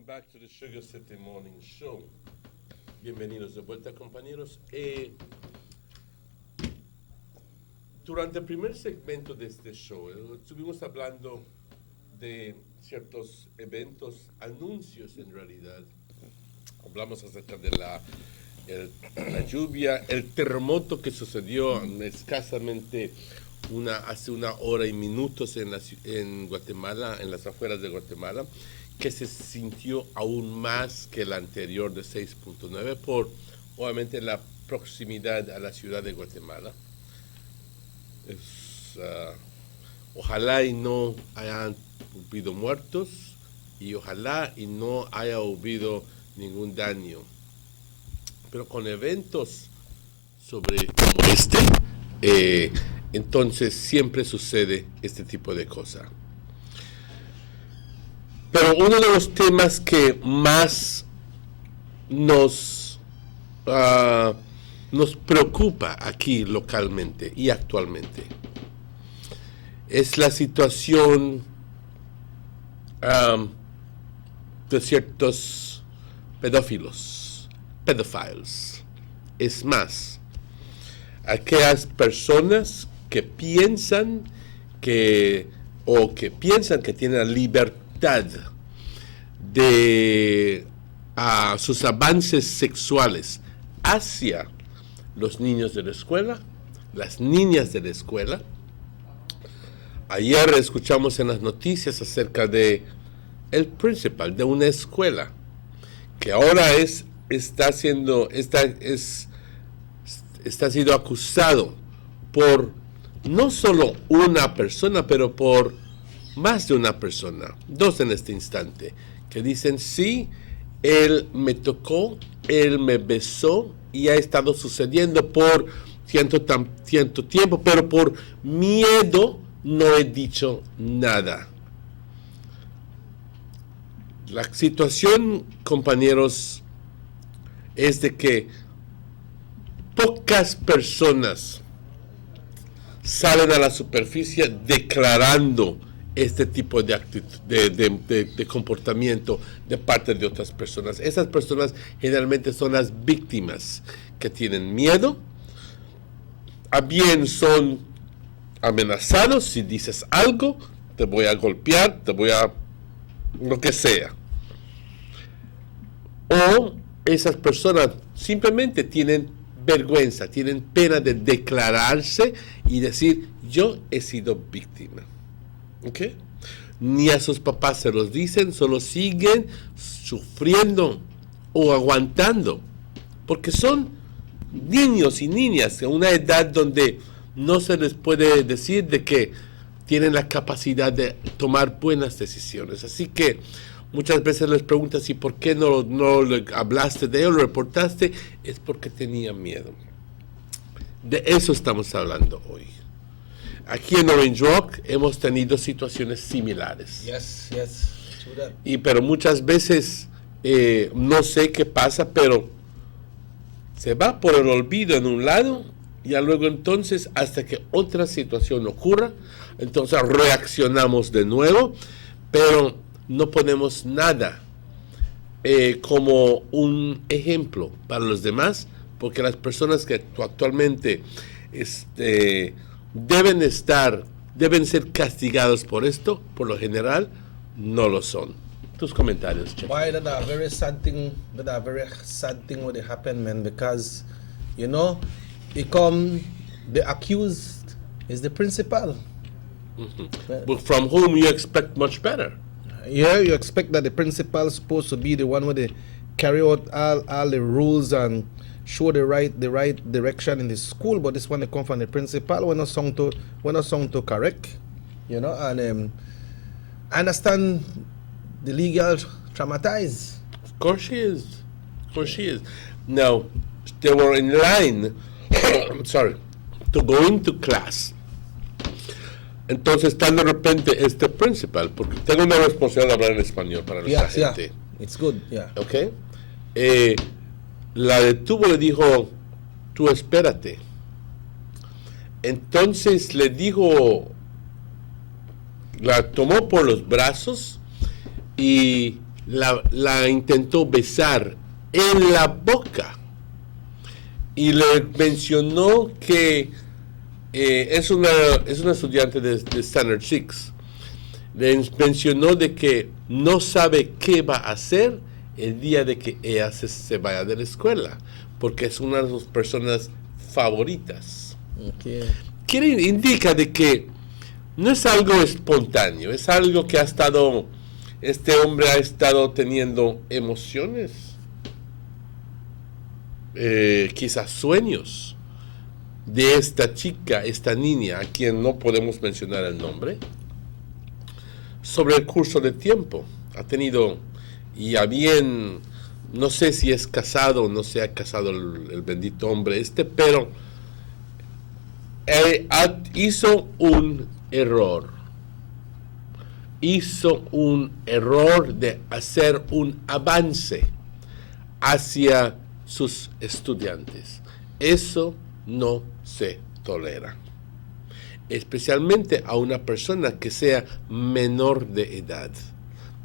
Back to the Sugar City Morning Show. Bienvenidos de vuelta, compañeros. Durante el primer segmento de este show, estuvimos hablando de ciertos eventos, anuncios en realidad. Hablamos acerca de la lluvia, el terremoto que sucedió escasamente hace una hora y minutos en Guatemala, en las afueras de Guatemala, que se sintió aún más que el anterior de 6.9 por, obviamente, la proximidad a la ciudad de Guatemala. Ojalá y no hayan habido muertos y ojalá y no haya habido ningún daño. Pero con eventos como este, entonces siempre sucede este tipo de cosas. Pero uno de los temas que más nos preocupa aquí localmente y actualmente es la situación de ciertos pedófilos, pedophiles. Es más, aquellas personas que piensan que tienen la libertad de sus avances sexuales hacia los niños de la escuela, las niñas de la escuela. Ayer escuchamos en las noticias acerca de el principal de una escuela que ahora está siendo acusado por no solo una persona, pero por más de una persona, 2 en este instante, que dicen sí, él me tocó, él me besó y ha estado sucediendo por cierto tiempo, pero por miedo no he dicho nada. La situación, compañeros, es de que pocas personas salen a la superficie declarando este tipo de actitud, de comportamiento de parte de otras personas. Esas personas generalmente son las víctimas que tienen miedo, a bien son amenazados. Si dices algo, te voy a golpear, te voy a lo que sea. O esas personas simplemente tienen vergüenza, tienen pena de declararse y decir, yo he sido víctima. ¿Ok? Ni a sus papás se los dicen, solo siguen sufriendo o aguantando, porque son niños y niñas en una edad donde no se les puede decir de que tienen la capacidad de tomar buenas decisiones. Así que muchas veces les preguntas, ¿y por qué no le hablaste de él, lo reportaste? Es porque tenía miedo. De eso estamos hablando hoy. Aquí en Orange Rock hemos tenido situaciones similares. Yes. True that. Pero muchas veces no sé qué pasa, pero se va por el olvido en un lado y luego entonces hasta que otra situación ocurra, entonces reaccionamos de nuevo, pero no ponemos nada como un ejemplo para los demás, porque las personas que actualmente deben ser castigados por esto, por lo general, no lo son. Tus comentarios, Chef. Why that a very sad thing what happened, man, because, you know, the accused is the principal. Mm-hmm. But from whom you expect much better. Yeah, you expect that the principal is supposed to be the one where they carry out all the rules and show the right direction in the school, but this one they come from the principal. We're not sound to correct, you know. And I understand the legal traumatized. Of course she is. Now, they were in line, to go into class. Entonces, tan de repente, este principal, porque tengo una responsabilidad de hablar en español para nuestra gente. Yeah, it's good, yeah. Okay. La detuvo, le dijo, tú espérate. Entonces le dijo, la tomó por los brazos y la intentó besar en la boca. Y le mencionó que es una estudiante de Standard 6. Le mencionó de que no sabe qué va a hacer el día de que ella se vaya de la escuela, porque es una de sus personas favoritas. Okay. Indica de que no es algo espontáneo, es algo que este hombre ha estado teniendo emociones, quizás sueños de esta chica, esta niña, a quien no podemos mencionar el nombre, sobre el curso de tiempo. Ha tenido, y a bien, no sé si es casado o no se ha casado el bendito hombre pero hizo un error. Hizo un error de hacer un avance hacia sus estudiantes. Eso no se tolera, especialmente a una persona que sea menor de edad,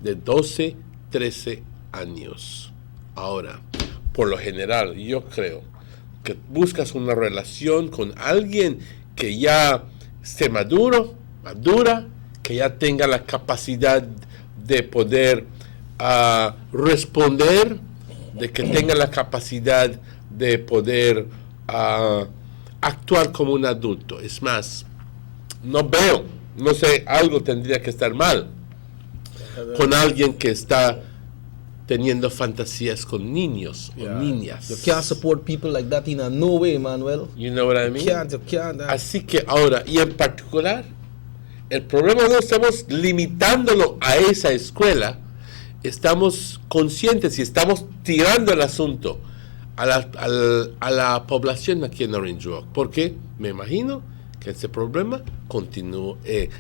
de 12, 13 años. Ahora, por lo general, yo creo que buscas una relación con alguien que ya esté madura, que ya tenga la capacidad de poder responder de que tenga la capacidad de poder actuar como un adulto. Es más, no sé, algo tendría que estar mal con alguien que está teniendo fantasías con niños o niñas. You can't support people like that in no way, Manuel. You know what I mean? You can't. Así que ahora, y en particular, el problema no estamos limitándolo a esa escuela, estamos conscientes y estamos tirando el asunto a la población aquí en Orange Walk, porque me imagino que ese problema continúa,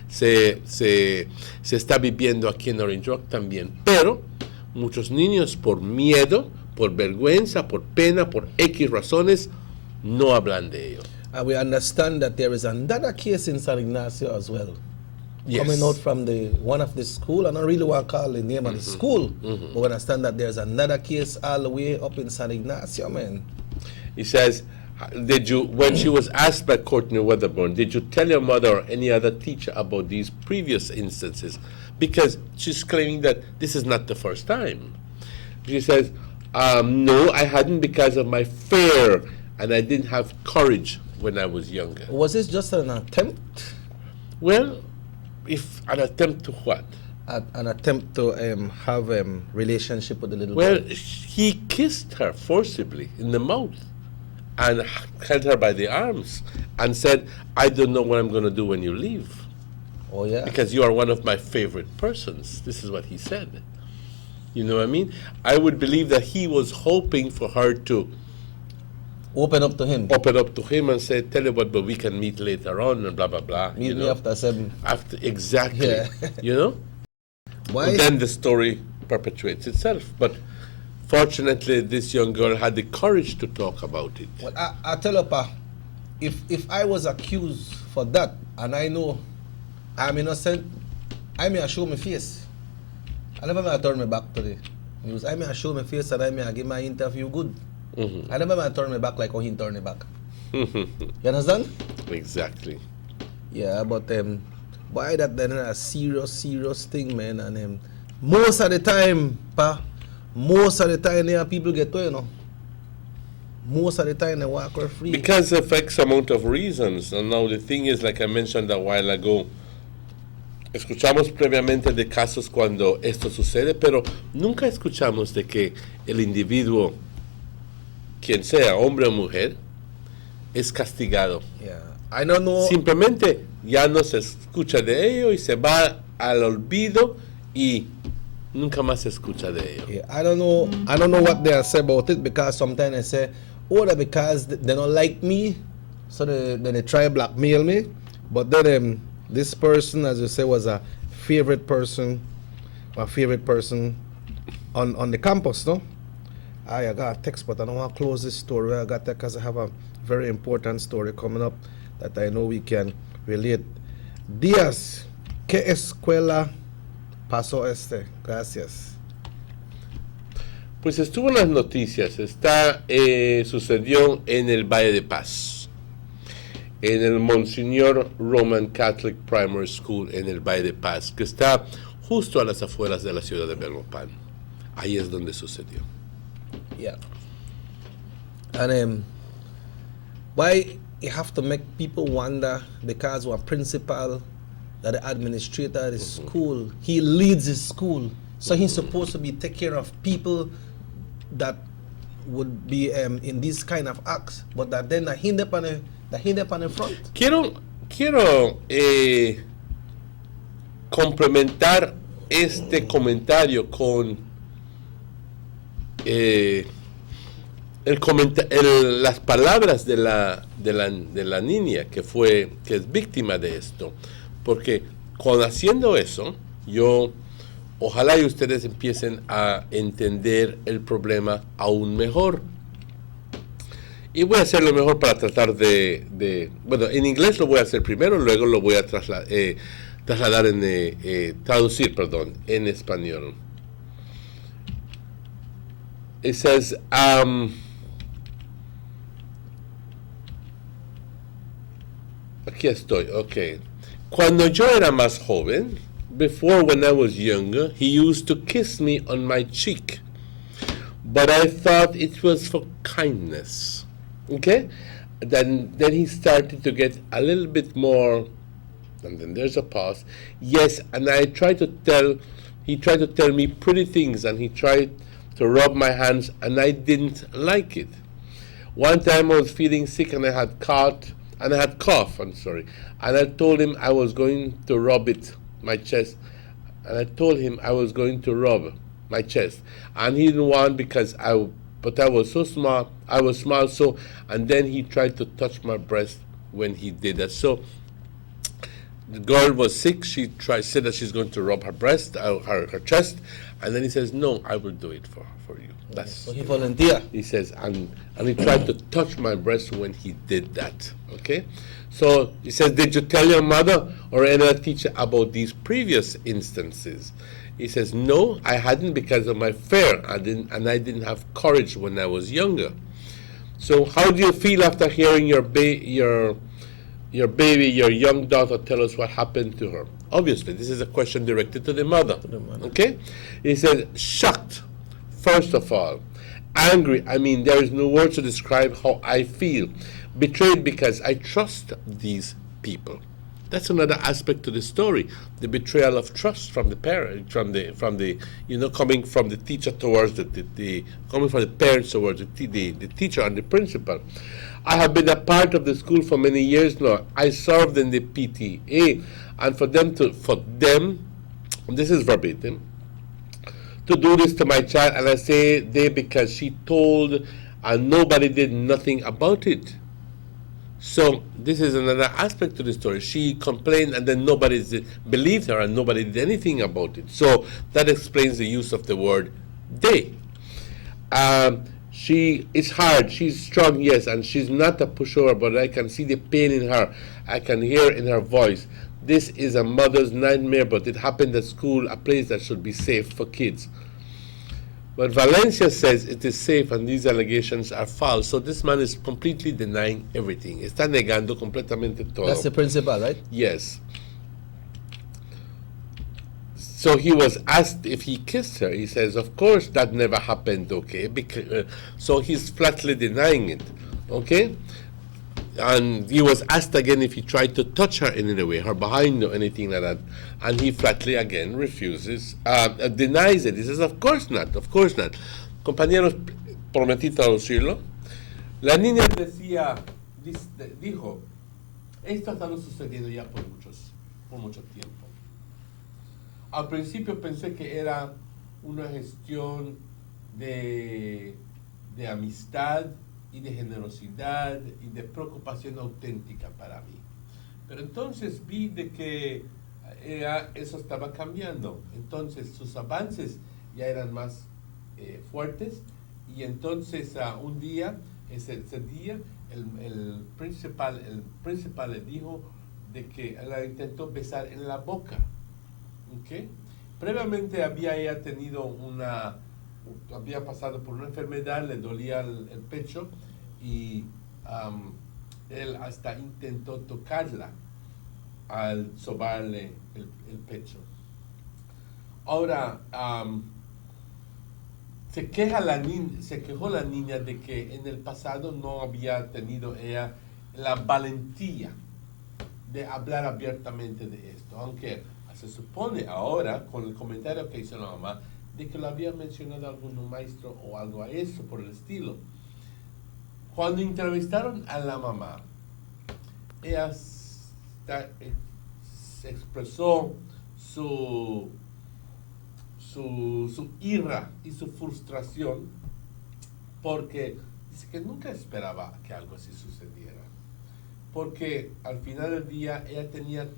se está viviendo aquí en Orange Walk también, pero muchos niños por miedo, por vergüenza, por pena, por X razones, no hablan de ello. And we understand that there is another case in San Ignacio as well. Yes. Coming out from one of the school, I don't really want to call the name of the school, but we understand that there's another case all the way up in San Ignacio, man. He says, when she was asked by Courtney Weatherburn, did you tell your mother or any other teacher about these previous instances? Because she's claiming that this is not the first time. She says, no, I hadn't because of my fear, and I didn't have courage when I was younger. Was this just an attempt? Well, if an attempt to what? An attempt to have a relationship with the little boy. Well, he kissed her forcibly in the mouth and held her by the arms and said, I don't know what I'm going to do when you leave. Oh, yeah? Because you are one of my favorite persons. This is what he said. You know what I mean? I would believe that he was hoping for her to open up to him. Open up to him and say, tell you what, but we can meet later on and blah, blah, blah. Meet me after 7. Exactly. Yeah. You know? Why? And then the story perpetuates itself. But fortunately, this young girl had the courage to talk about it. Well, I tell you, Pa, if I was accused for that, and I know I'm innocent, I may show my face. I never may turn my back to the news. I may show my face and I may give my interview good. Mm-hmm. I never may turn my back like how he turned me back. You understand? Exactly. Yeah, but why that then a serious thing, man, and most of the time, Pa, there people get to, you know. Most of the time they walk for free. Because of X amount of reasons. And now the thing is, like I mentioned a while ago, escuchamos previamente de casos cuando esto sucede, pero nunca escuchamos de que el individuo, quien sea, hombre o mujer, es castigado. Yeah. I don't know. Simplemente ya no se escucha de ello y se va al olvido y nunca más se escucha de ello. Yeah, I don't know what they say about it, because sometimes they say, oh, that because they don't like me, so they try to blackmail me. But then this person, as you say, was a favorite person on the campus, no? I got a text, but I don't want to close this story. I got that because I have a very important story coming up that I know we can relate. Díaz, ¿qué escuela pasó este? Gracias. Pues estuvo en las noticias. Sucedió en el Valle de Paz, en el Monsignor Roman Catholic Primary School en el Valle de Paz, que está justo a las afueras de la ciudad de Belmopan. Ahí es donde sucedió. Yeah. And why you have to make people wonder, because one principal, that the administrator of the school, he leads his school, so he's supposed to be take care of people that would be in these kind of acts, but that then the hinder on the front. Quiero complementar este comentario con las palabras de la niña que es víctima de esto, porque haciendo eso, ojalá y ustedes empiecen a entender el problema aún mejor. Y voy a hacer lo mejor para tratar bueno, en inglés lo voy a hacer primero, luego lo voy a traducir en español. It says, aquí estoy, okay. Cuando yo era más joven, before when I was younger, he used to kiss me on my cheek. but I thought it was for kindness. Okay? Then he started to get a little bit more, and then there's a pause. Yes, and he tried to tell me pretty things, and he tried to rub my hands, and I didn't like it. One time I was feeling sick, and I had cough, and I told him I was going to rub my chest, and I told him I was going to rub my chest, and he didn't want because I was so small, and then he tried to touch my breast when he did that. So the girl was sick. She said that she's going to rub her breast, her chest, and then he says, "No, I will do it for you." That's so he volunteered. He says, and he tried to touch my breast when he did that. Okay, so he says, "Did you tell your mother or any other teacher about these previous instances?" He says, "No, I hadn't because of my fear. I didn't have courage when I was younger." So, how do you feel after hearing your young daughter tell us what happened to her? Obviously, this is a question directed to the mother. Okay? He said, shocked, first of all. Angry, there is no words to describe how I feel. Betrayed because I trust these people. That's another aspect to the story, the betrayal of trust from the parent, coming from the teacher towards coming from the parents towards the teacher and the principal. I have been a part of the school for many years now. I served in the PTA, and for them, this is verbatim, to do this to my child, and I say they because she told and nobody did nothing about it. So this is another aspect to the story. She complained and then nobody believed her and nobody did anything about it. So that explains the use of the word they. It's hard. She's strong, yes, and she's not a pushover, but I can see the pain in her. I can hear in her voice. This is a mother's nightmare, but it happened at school, a place that should be safe for kids. But Valencia says it is safe and these allegations are false. So this man is completely denying everything. Está negando completamente todo. That's the principal, right? Yes. So he was asked if he kissed her. He says, of course that never happened, okay? So he's flatly denying it, okay? And he was asked again if he tried to touch her in any way, her behind or anything like that. And he flatly again refuses, denies it. He says, of course not. Compañeros, prometí traducirlo. La niña dijo, esto ha estado sucediendo ya por mucho tiempo. Al principio pensé que era una gestión de amistad y de generosidad y de preocupación auténtica para mí. Pero entonces vi de que eso estaba cambiando. Entonces sus avances ya eran más fuertes y entonces un día, ese día, el principal le dijo de que la intentó besar en la boca. ¿Okay? Previamente había pasado por una enfermedad, le dolía el pecho y él hasta intentó tocarla al sobarle el pecho. Ahora, se quejó la niña de que en el pasado no había tenido ella la valentía de hablar abiertamente de esto, aunque se supone ahora, con el comentario que hizo la mamá, de que lo había mencionado algún maestro o algo a eso por el estilo. Cuando entrevistaron a la mamá, ella se expresó su ira y su frustración porque dice que nunca esperaba que algo así sucediera. Porque al final del día ella tenía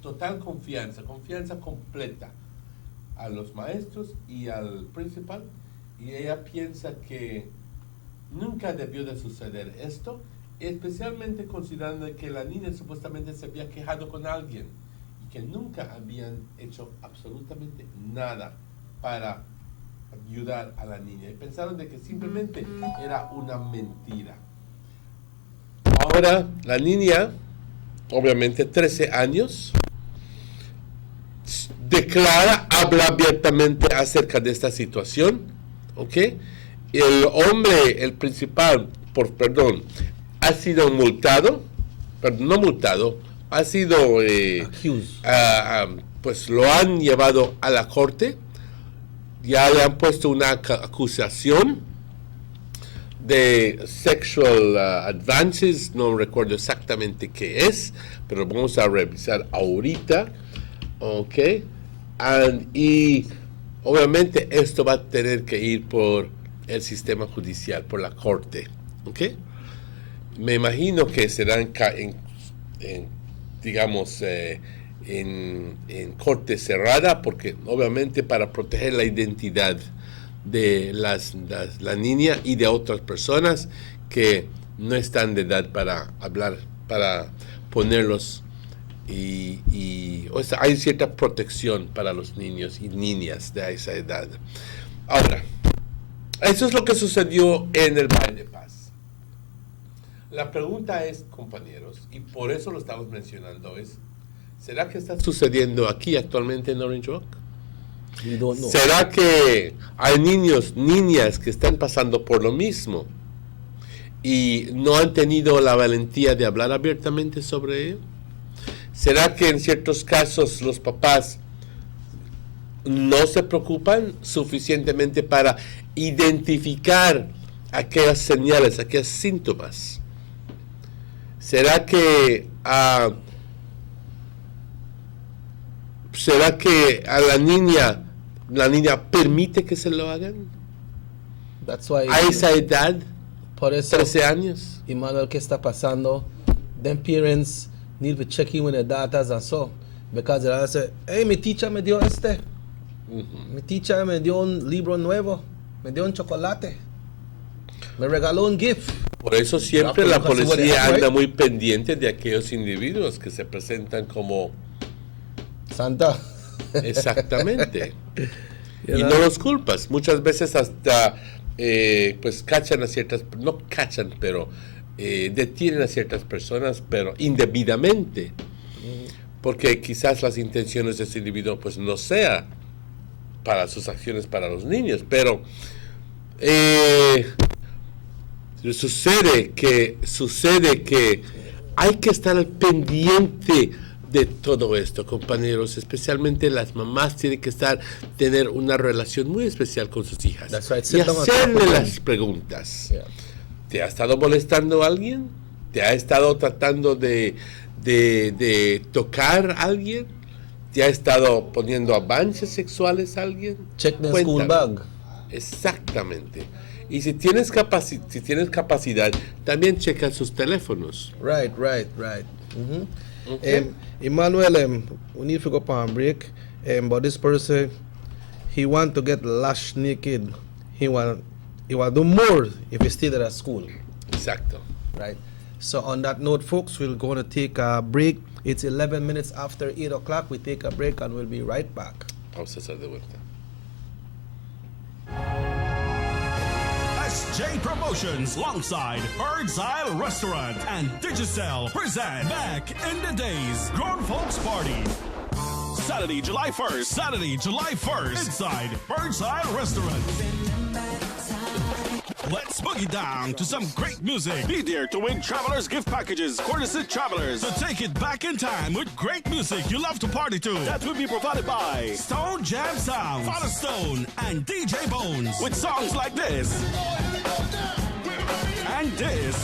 total confianza completa a los maestros y al principal, y ella piensa que nunca debió de suceder esto, especialmente considerando que la niña supuestamente se había quejado con alguien y que nunca habían hecho absolutamente nada para ayudar a la niña, y pensaron de que simplemente era una mentira. Ahora la niña, obviamente 13 años, habla abiertamente acerca de esta situación ¿ok? El hombre, el principal, ha sido multado, perdón, no multado, ha sido, pues lo han llevado a la corte, ya le han puesto una acusación de sexual advances, no recuerdo exactamente qué es, pero vamos a revisar ahorita, ¿ok? Y obviamente esto va a tener que ir por el sistema judicial, por la corte, ¿ok? Me imagino que será en corte cerrada, porque obviamente para proteger la identidad de la niña y de otras personas que no están de edad para hablar, para ponerlos o sea, hay cierta protección para los niños y niñas de esa edad. Ahora, eso es lo que sucedió en el Baile de Paz. La pregunta es, compañeros, y por eso lo estamos mencionando, ¿será que está sucediendo aquí actualmente en Orange Walk? ¿Será que hay niñas que están pasando por lo mismo y no han tenido la valentía de hablar abiertamente sobre ello? ¿Será que en ciertos casos los papás no se preocupan suficientemente para identificar aquellas señales, aquellos síntomas? ¿Será que a la niña permite que se lo hagan? A esa edad, por eso, 13 años. Emmanuel, ¿qué está pasando? Them parents need to check in with their daughters and so, because they say, hey, mi teacher me dio mi teacher me dio un libro nuevo, me dio un chocolate, me regaló un gift. Por eso siempre la policía anda muy pendiente de aquellos individuos que se presentan como Santa. Exactamente. Y no los culpas. Muchas veces hasta pues cachan a ciertas, no cachan, pero detienen a ciertas personas, pero indebidamente. Porque quizás las intenciones de ese individuo pues no sea para sus acciones para los niños, pero sucede que hay que estar al pendiente de todo esto, compañeros. Especialmente las mamás tienen que tener una relación muy especial con sus hijas. Y hacerle las preguntas. Yeah. ¿Te ha estado molestando a alguien? ¿Te ha estado tratando de tocar a alguien? ¿Te ha estado poniendo avances sexuales a alguien? Check the school bag. Exactamente. Y si tienes capacidad, también checa sus teléfonos. Right. Okay. Emmanuel, we need to go on a break. But this person, he want to get lashed naked. He want do more if he stayed at school. Exacto. Right. So on that note, folks, we're going to take a break. It's 11 minutes after 8 o'clock. We take a break and we'll be right back. Vamos a hacer de vuelta. SJ Promotions alongside Bird's Eye Restaurant and Digicel present Back in the Days Grown Folks Party. Saturday, July 1st, inside Bird's Eye Restaurant. Let's boogie down to some great music. Be there to win Travelers gift packages, courtesy Travelers. To take it back in time with great music you love to party to. That will be provided by Stone Jam Sound, Father Stone, and DJ Bones. With songs like this. And this.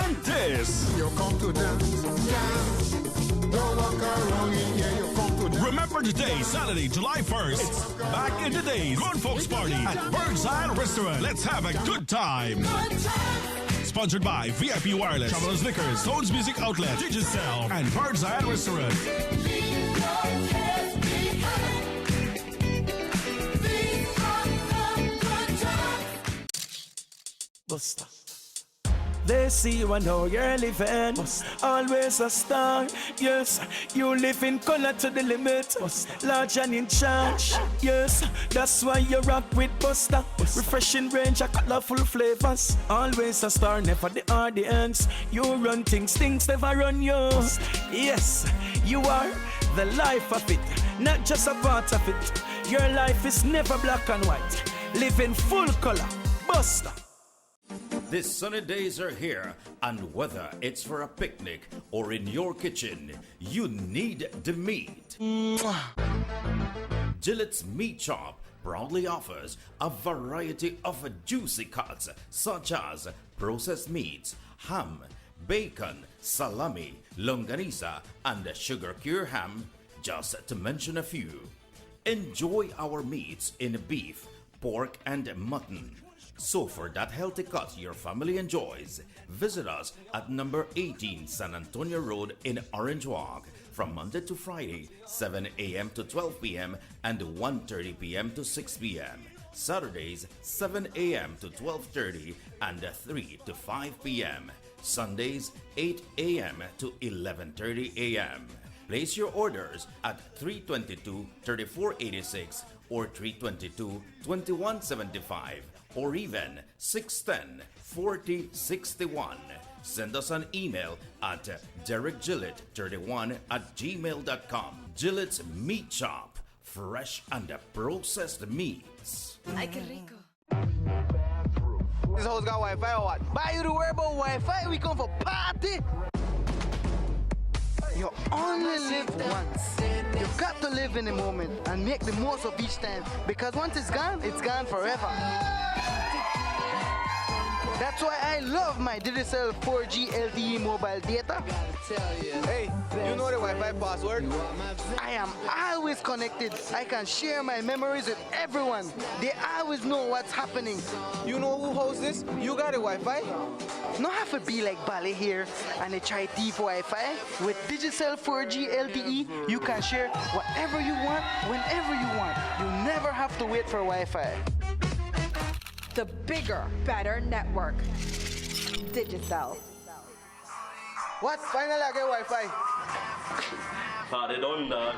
And this. You come to dance. Don't walk around in here, you come to dance. Remember today, Saturday, July 1st. It's Back in the Days Grown Folks Party at Bird's Eye Restaurant. Let's have a good time. Sponsored by VIP Wireless, Travelers Liquors, Stones Music Outlet, Digicel, and Bird's Eye Restaurant. Buster. They see you and know you're living. Always a star. Yes, you live in color to the limit. Large and in charge. Yes, that's why you rock with Buster. Refreshing range of colorful flavors. Always a star, never the audience. You run things never run you. Yes, you are the life of it, not just a part of it. Your life is never black and white. Live in full color. Buster. These sunny days are here, and whether it's for a picnic or in your kitchen, you need the meat. Gillette's Meat Shop proudly offers a variety of juicy cuts such as processed meats, ham, bacon, salami, longanisa, and sugar cure ham, just to mention a few. Enjoy our meats in beef, pork, and mutton. So for that healthy cut your family enjoys, visit us at number 18 San Antonio Road in Orange Walk from Monday to Friday, 7 a.m. to 12 p.m. and 1:30 p.m. to 6 p.m. Saturdays, 7 a.m. to 12:30 and 3 to 5 p.m. Sundays, 8 a.m. to 11:30 a.m. Place your orders at 322-3486 or 322-2175 or even 610-4061. Send us an email at derekgillett31@gmail.com. Gillette's Meat Shop, fresh and processed meats. Ay, qué rico. This house got Wi-Fi or what? Buy you to worry about Wi-Fi, we come for party. You only live once. You've got to live in the moment and make the most of each time, because once it's gone forever. That's why I love my Digicel 4G LTE mobile data. Hey, you know the Wi-Fi password? I am always connected. I can share my memories with everyone. They always know what's happening. You know who hosts this? You got a Wi-Fi? Not have to be like Bale here and they try thief Wi-Fi. With Digicel 4G LTE, you can share whatever you want, whenever you want. You never have to wait for Wi-Fi. The bigger, better network. Digicel. What? Finally I get Wi-Fi. Party done, dog.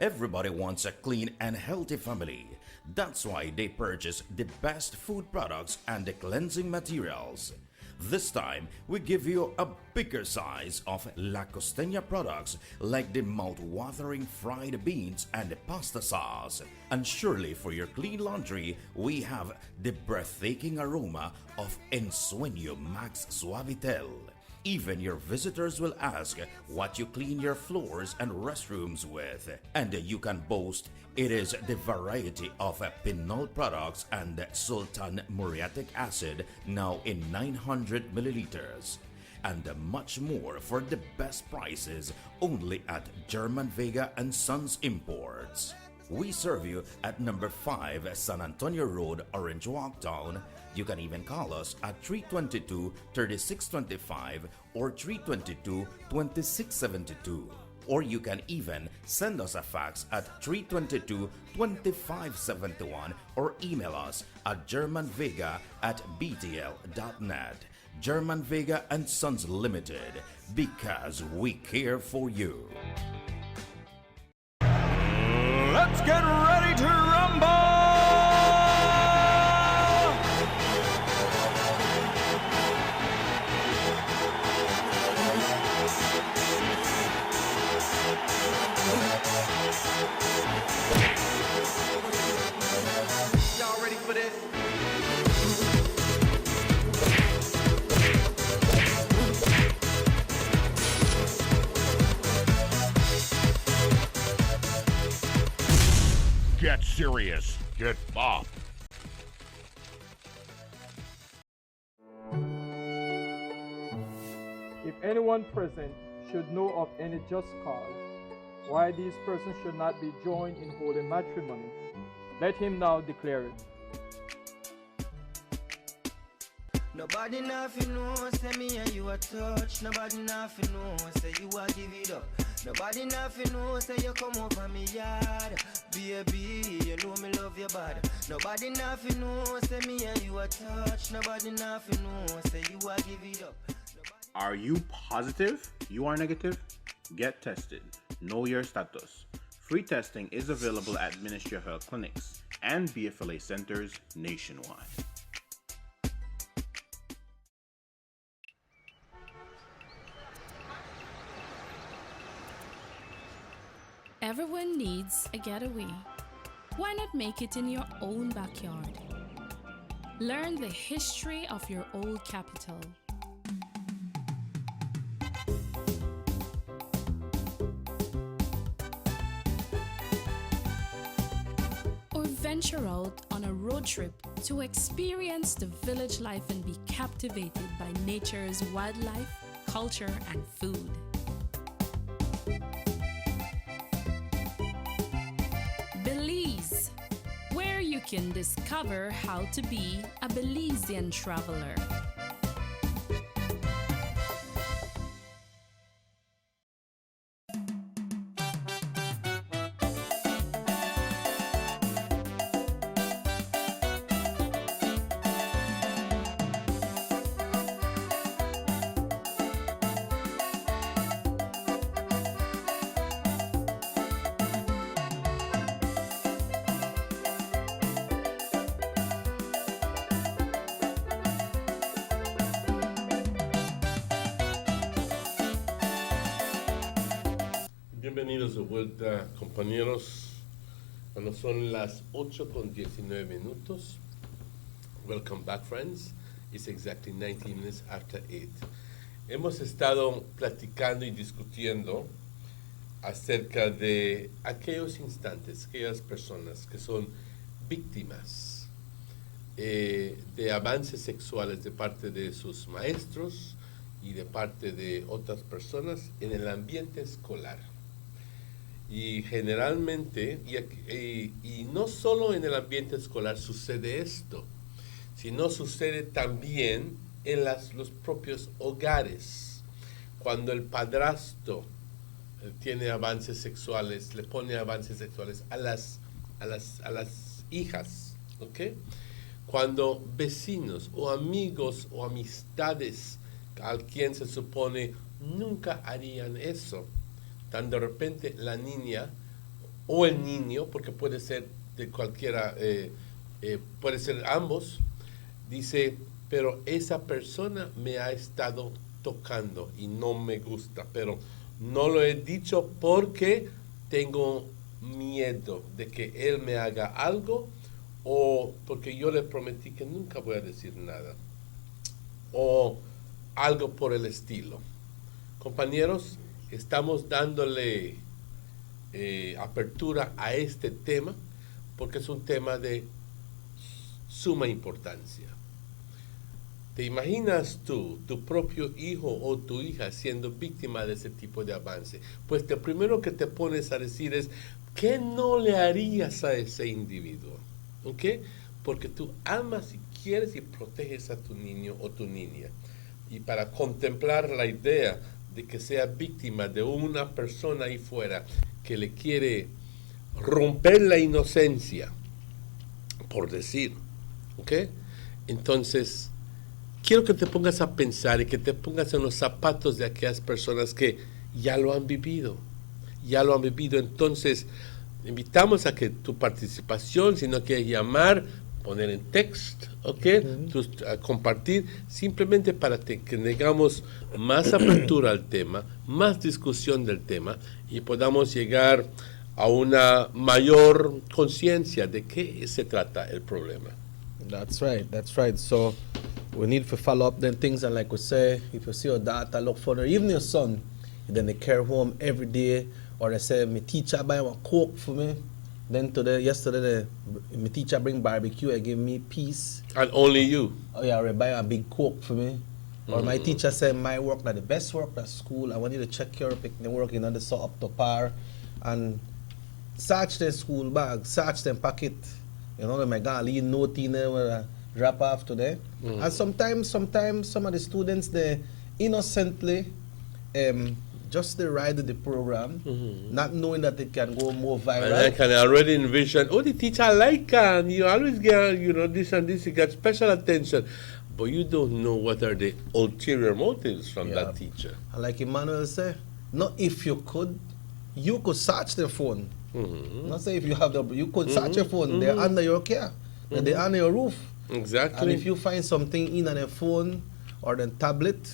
Everybody wants a clean and healthy family. That's why they purchase the best food products and the cleansing materials. This time, we give you a bigger size of La Costeña products like the mouth-watering fried beans and the pasta sauce. And surely for your clean laundry, we have the breathtaking aroma of Ensueño Max Suavitel. Even your visitors will ask what you clean your floors and restrooms with. And you can boast it is the variety of Pinol products and Sultan muriatic acid now in 900 milliliters. And much more for the best prices only at German Vega and Sons Imports. We serve you at number 5 San Antonio Road, Orange Walk Town. You can even call us at 322-3625 or 322-2672. Or you can even send us a fax at 322-2571 or email us at germanvega@btl.net. German Vega and Sons Limited, because we care for you. Let's get ready to rumble! Y'all ready for this? Get serious. Get bopped. If anyone present should know of any just cause why these persons should not be joined in holy matrimony, let him now declare it. Nobody nothing know, say me and you a touch. Nobody nothing know, say you a give it up. Nobody nothing know, say you come over me yard. Baby, you know me love your body. Nobody nothing know, say me and you a touch. Nobody nothing know, say you a give it up. Are you positive you are negative? Get tested. Know your status. Free testing is available at Ministry of Health clinics and BFLA centers nationwide. Everyone needs a getaway. Why not make it in your own backyard? Learn the history of your old capital. Or venture out on a road trip to experience the village life and be captivated by nature's wildlife, culture, and food. Belize, where you can discover how to be a Belizean traveler. Bienvenidos de vuelta, compañeros. Cuando son las 8:19. Welcome back, friends. It's exactly 19 minutes after 8. Hemos estado platicando y discutiendo acerca de aquellos instantes, aquellas personas que son víctimas de avances sexuales de parte de sus maestros y de parte de otras personas en el ambiente escolar. Y generalmente, y no solo en el ambiente escolar sucede esto, sino sucede también en los propios hogares. Cuando el padrastro tiene avances sexuales, le pone avances sexuales a las hijas, ¿ok? Cuando vecinos o amigos o amistades a quien se supone nunca harían eso, tan de repente la niña o el niño, porque puede ser de cualquiera, puede ser ambos, dice, pero esa persona me ha estado tocando y no me gusta, pero no lo he dicho porque tengo miedo de que él me haga algo o porque yo le prometí que nunca voy a decir nada o algo por el estilo. Compañeros, estamos dándole apertura a este tema porque es un tema de suma importancia. ¿Te imaginas tú, tu propio hijo o tu hija siendo víctima de ese tipo de avance? Pues lo primero que te pones a decir es, ¿qué no le harías a ese individuo? ¿Ok? Porque tú amas y quieres y proteges a tu niño o tu niña. Y para contemplar la idea de que sea víctima de una persona ahí fuera que le quiere romper la inocencia, por decir, ¿ok? Entonces, quiero que te pongas a pensar y que te pongas en los zapatos de aquellas personas que ya lo han vivido. Entonces, invitamos a que tu participación, si no quieres llamar, poner en text, ¿ok? Compartir, simplemente para que tengamos más apertura al tema, más discusión del tema y podamos llegar a una mayor conciencia de qué se trata el problema. That's right. So we need to follow up them things, and like we say, if you see your daughter look for her, even your son, then they carry home every day, or they say, my teacher buy a Coke for me. Then yesterday, my teacher bring barbecue and give me peace. And only you? Oh yeah, they buy a big Coke for me. Or my teacher said, my work is the best work at school. I want you to check your picnic work, the so up to par. And search their school bag, search them pocket. They might go and leave note in there with a drop off today. And sometimes some of the students, they innocently just they ride the program, not knowing that it can go more viral. And I can already envision, the teacher like and you always get, this and this, you get special attention. But you don't know what are the ulterior motives from that teacher. And like Emmanuel said, not if you could search their phone. Not say if you have you could search your phone. They're under your care. They're under your roof. Exactly. And if you find something in on their phone or their tablet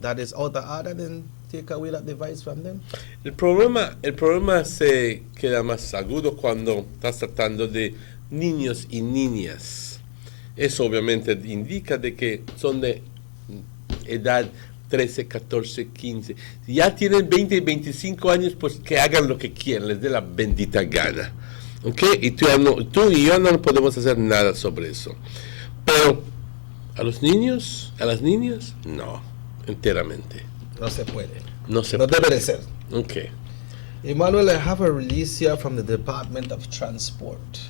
that is out of order, then take away that device from them? El problema se queda más agudo cuando estás tratando de niños y niñas. Eso obviamente indica de que son de edad 13, 14, 15. Si ya tienen 20 y 25 años, pues que hagan lo que quieran, les dé la bendita gana. ¿Ok? Y tú y yo no podemos hacer nada sobre eso. Pero a los niños, a las niñas, no, enteramente. No se puede. No se No puede. debe de ser. Ok. Emmanuel, I have a release here from the Department of Transport.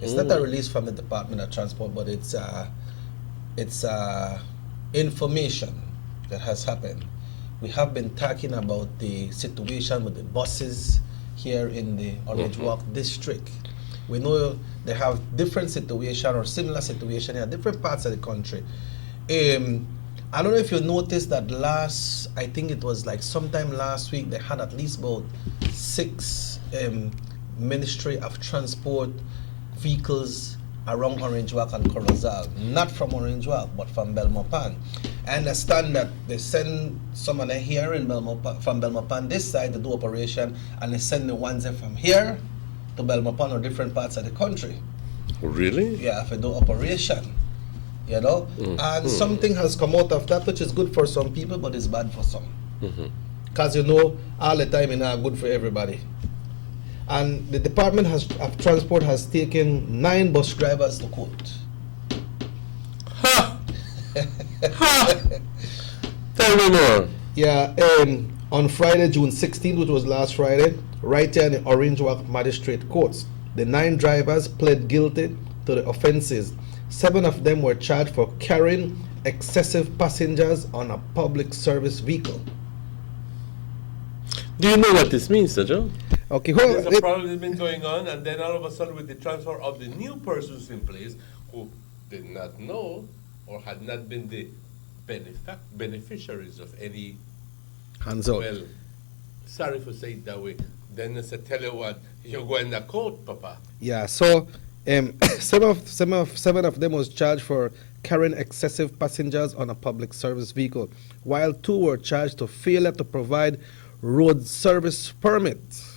It's not a release from the Department of Transport, but it's information that has happened. We have been talking about the situation with the buses here in the Orange Walk district. We know they have different situation or similar situation in different parts of the country. I don't know if you noticed that I think it was like sometime last week, they had at least about 6 Ministry of Transport vehicles around Orange Walk and Corozal. Not from Orange Walk, but from Belmopan. I understand that they send someone here in from Belmopan this side to do operation, and they send the ones from here to Belmopan or different parts of the country. Really? Yeah, for do operation. You know? And something has come out of that, which is good for some people, but it's bad for some. Because you know, all the time it's not good for everybody. And the Department of Transport has taken 9 bus drivers to court. Tell me more. Yeah, on Friday, June 16th, which was last Friday, right here in the Orange Walk Magistrate Courts, the 9 drivers pled guilty to the offenses. 7 of them were charged for carrying excessive passengers on a public service vehicle. Do you know what this means, Sir Joe? Okay, There's a problem that's been going on, and then all of a sudden, with the transfer of the new persons in place who did not know or had not been the beneficiaries of any. Hands out. Well, sorry for saying it that way. Then it's a tell you what, you're going to court, Papa. Yeah, so 7 of them was charged for carrying excessive passengers on a public service vehicle, while 2 were charged to failure to provide road service permits.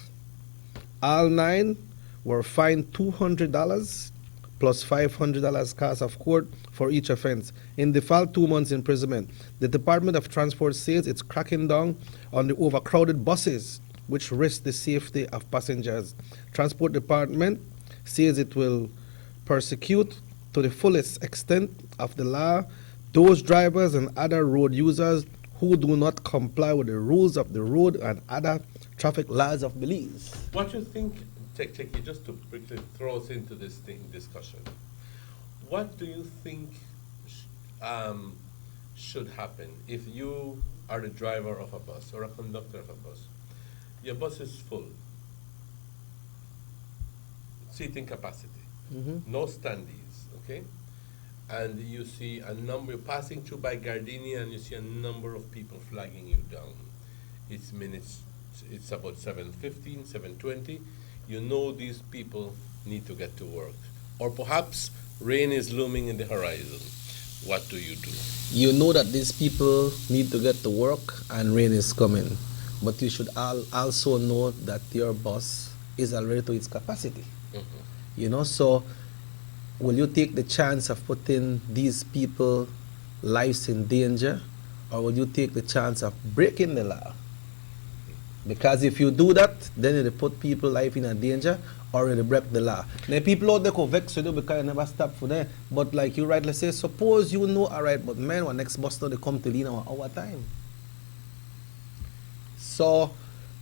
All 9 were fined $200 plus $500 cost of court for each offense. In default, 2 months imprisonment. The Department of Transport says it's cracking down on the overcrowded buses, which risk the safety of passengers. Transport Department says it will persecute to the fullest extent of the law those drivers and other road users who do not comply with the rules of the road and other traffic laws of Belize. What you think, Techie, just to quickly throw us into this discussion, what do you think should happen if you are the driver of a bus or a conductor of a bus? Your bus is full, seating capacity, no standees, okay? And you see a number, you're passing through by Gardenia and you see a number of people flagging you down. It's minutes, it's about 7:15, 7:20. You know these people need to get to work. Or perhaps rain is looming in the horizon. What do you do? You know that these people need to get to work and rain is coming. But you should also know that your bus is already to its capacity. You know, so will you take the chance of putting these people's lives in danger, or will you take the chance of breaking the law? Because if you do that, then it'll put people's life in a danger, or it'll break the law. Now people out there go vex with you because you never stop for them. But like you rightly say, suppose you know, all right, but man, when next bus stop they come to lean our time. So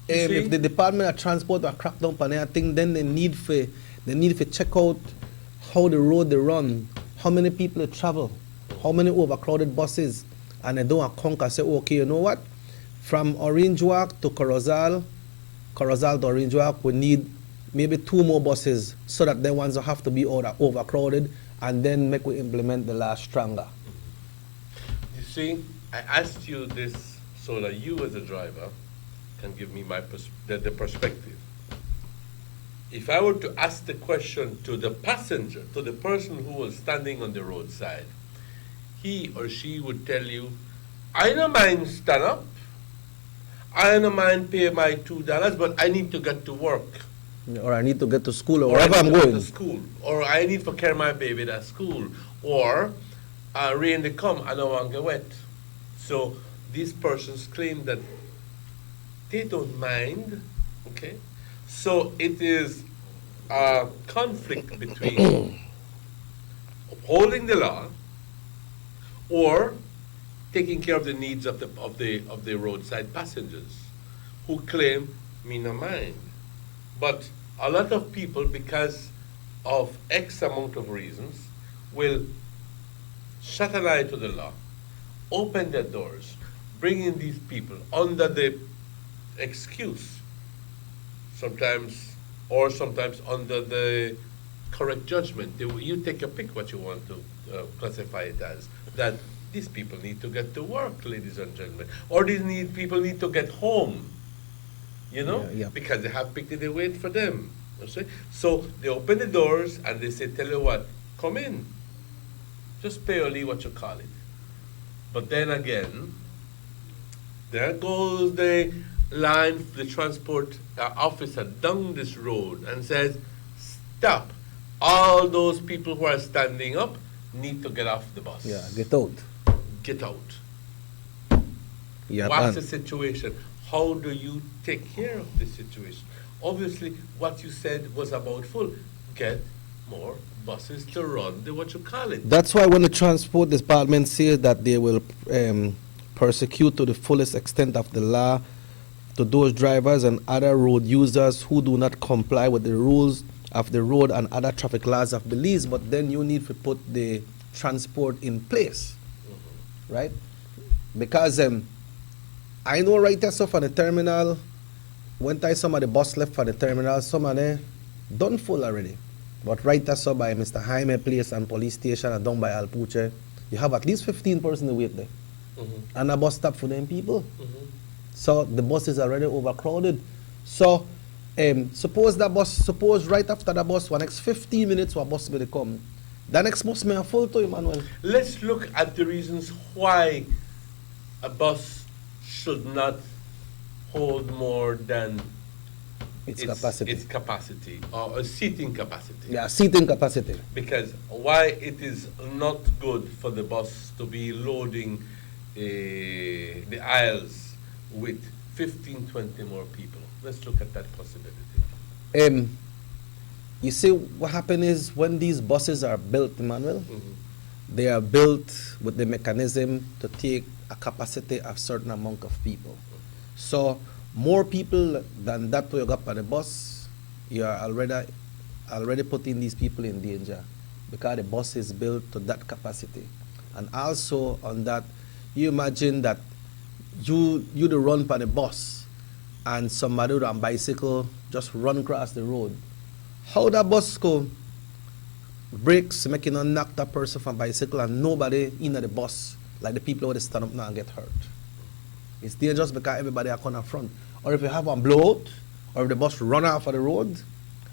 if the Department of Transport will crack down on anything, then they need to check out how the road they run, how many people they travel, how many overcrowded buses, and they don't account and say, okay, you know what? From Orange Walk to Corozal to Orange Walk, we need maybe 2 more buses so that the ones that have to be overcrowded, and then make we implement the law stronger. You see, I asked you this so that you as a driver can give me the perspective. If I were to ask the question to the passenger, to the person who was standing on the roadside, he or she would tell you, I don't mind stand up. I don't mind paying my $2, but I need to get to work. Or I need to get to school or Or I wherever I'm need to go going. to school. Or I need to carry my baby to school. Or rain they come, I don't want to get wet. So these persons claim that they don't mind, okay? So it is a conflict between upholding the law or taking care of the needs of the roadside passengers who claim me no mind. But a lot of people, because of X amount of reasons, will shut an eye to the law, open their doors, bring in these people under the excuse, sometimes under the correct judgment. You take your pick what you want to classify it as, that these people need to get to work, ladies and gentlemen, or people need to get home, you know, because they have picked it, they wait for them. You see? So they open the doors and they say, tell you what, come in, just pay only what you call it. But then again, there goes the line, the transport officer down this road and says, stop, all those people who are standing up need to get off the bus. Yeah, get out. Get out. Yeah, What's the situation? How do you take care of the situation? Obviously, what you said was about full. Get more buses to run the what you call it. That's why when the transport department says that they will persecute to the fullest extent of the law to those drivers and other road users who do not comply with the rules of the road and other traffic laws of Belize, but then you need to put the transport in place, right? Because I know right there stuff on the terminal, when some of the bus left for the terminal, some of them done full already. But right there so by Mr. Jaime Place and police station and down by Alpuche, you have at least 15 persons to wait there. And a bus stop for them people. So the bus is already overcrowded. So suppose right after the bus, for next 15 minutes, a bus will come. The next bus may have full to Emmanuel. Let's look at the reasons why a bus should not hold more than its capacity, or a seating capacity. Yeah, seating capacity. Because why it is not good for the bus to be loading the aisles with 15, 20 more people. Let's look at that possibility. You see, what happens is when these buses are built, Emmanuel, they are built with the mechanism to take a capacity of certain amount of people. So more people than that to go up on the bus, you are already putting these people in danger because the bus is built to that capacity. And also on that, you imagine that you the run by the bus and somebody on bicycle just run across the road. How that bus go brakes making a knock that person from bicycle and nobody in the bus, like the people who stand up now and get hurt. It's dangerous because everybody are coming front. Or if you have one blowout, or if the bus run off of the road,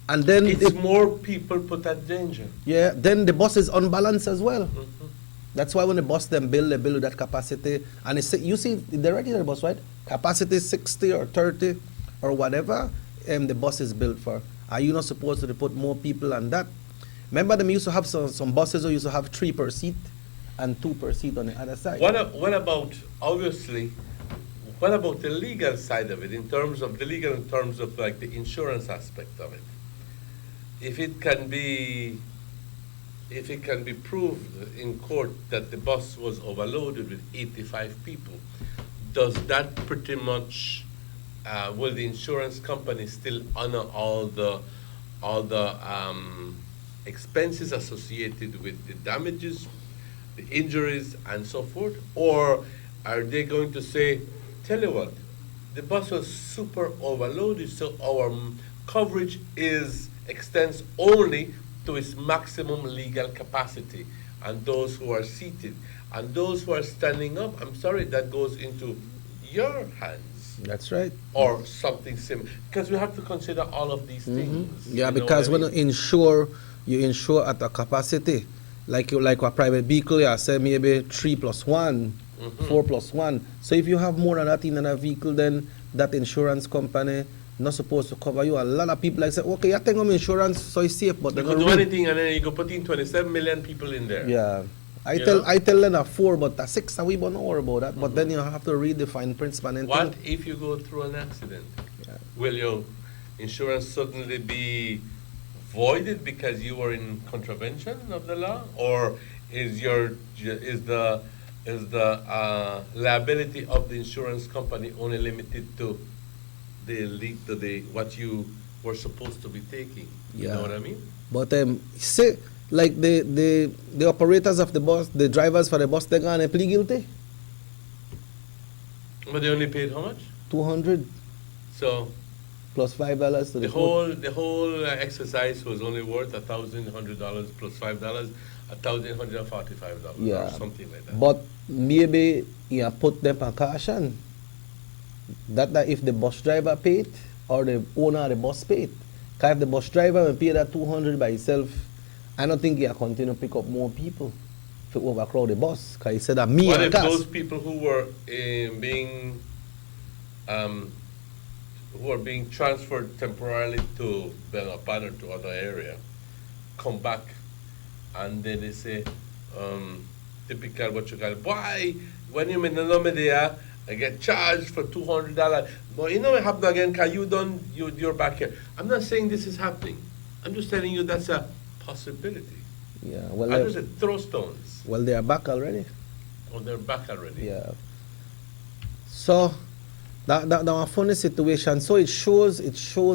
and then it's more people put at danger. Yeah, then the bus is unbalanced as well. That's why when the bus them build, they build with that capacity. And it's, you see the regular bus, right? Capacity 60 or 30 or whatever the bus is built for. Are you not supposed to put more people on that? Remember them used to have some buses who used to have 3 per seat and 2 per seat on the other side. What about, obviously, what about the legal side of it, in terms of like the insurance aspect of it? If it can be proved in court that the bus was overloaded with 85 people, does that pretty much, will the insurance company still honor all the expenses associated with the damages, the injuries, and so forth? Or are they going to say, tell you what, the bus was super overloaded, so our coverage extends only to its maximum legal capacity, and those who are seated and those who are standing up, I'm sorry, that goes into your hands. That's right. Or something similar, because we have to consider all of these things. Yeah, because when you insure at a capacity, like a private vehicle, you say maybe 3 plus 1, 4 plus 1. So if you have more than that in a vehicle, then that insurance company not supposed to cover you. A lot of people like say, okay, I think I'm insurance, so it's safe, but You they could don't do read. anything, and then you could put in 27 million people in there. Yeah. I You tell know? I tell them a 4, but a 6 we don't know about that. But then you have to read the fine print and What if you go through an accident? Will your insurance suddenly be voided because you were in contravention of the law, or is the liability of the insurance company only limited to the what you were supposed to be taking? You know what I mean? But say like the operators of the bus, the drivers for the bus, they're gonna plead guilty. But they only paid how much? 200 So plus $5 to the court. the whole exercise was only worth $1,100 plus $5, $1,145 Yeah. or something like that. But maybe you put them on caution. That if the bus driver paid or the owner of the bus paid. Because if the bus driver will pay that 200 by himself, I don't think he'll continue to pick up more people to overcrowd the bus. Because he said that me What and if cars. those people who were being transferred temporarily to Belmapan or to other area come back and then they say, typical what you call, why when you in the there, I get charged for $200. But you know what happened again, because you're back here. I'm not saying this is happening. I'm just telling you that's a possibility. Yeah, well, I just said throw stones. well, they are back already. Oh, they're back already. Yeah. So that a funny situation. So it shows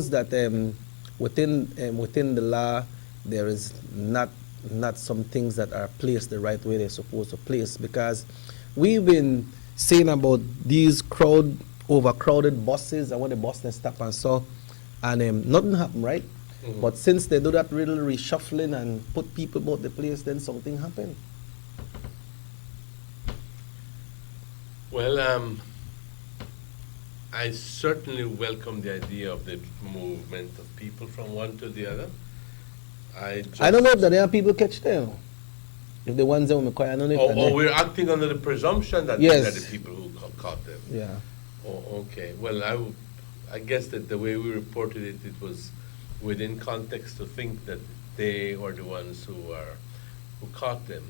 that within the law there is not some things that are placed the right way they're supposed to place, because we've been saying about these overcrowded buses and when the bus stop and so, and nothing happened, right? Mhm. But since they do that little reshuffling and put people about the place, then something happened. Well, I certainly welcome the idea of the movement of people from one to the other. I don't know if there are people catch them. If the ones that were McCoy, I don't know if Or they're we're acting under the presumption that Yes. these are the people who caught them. Yeah. Oh, okay. Well, I guess that the way we reported it, it was within context to think that they were the ones who caught them.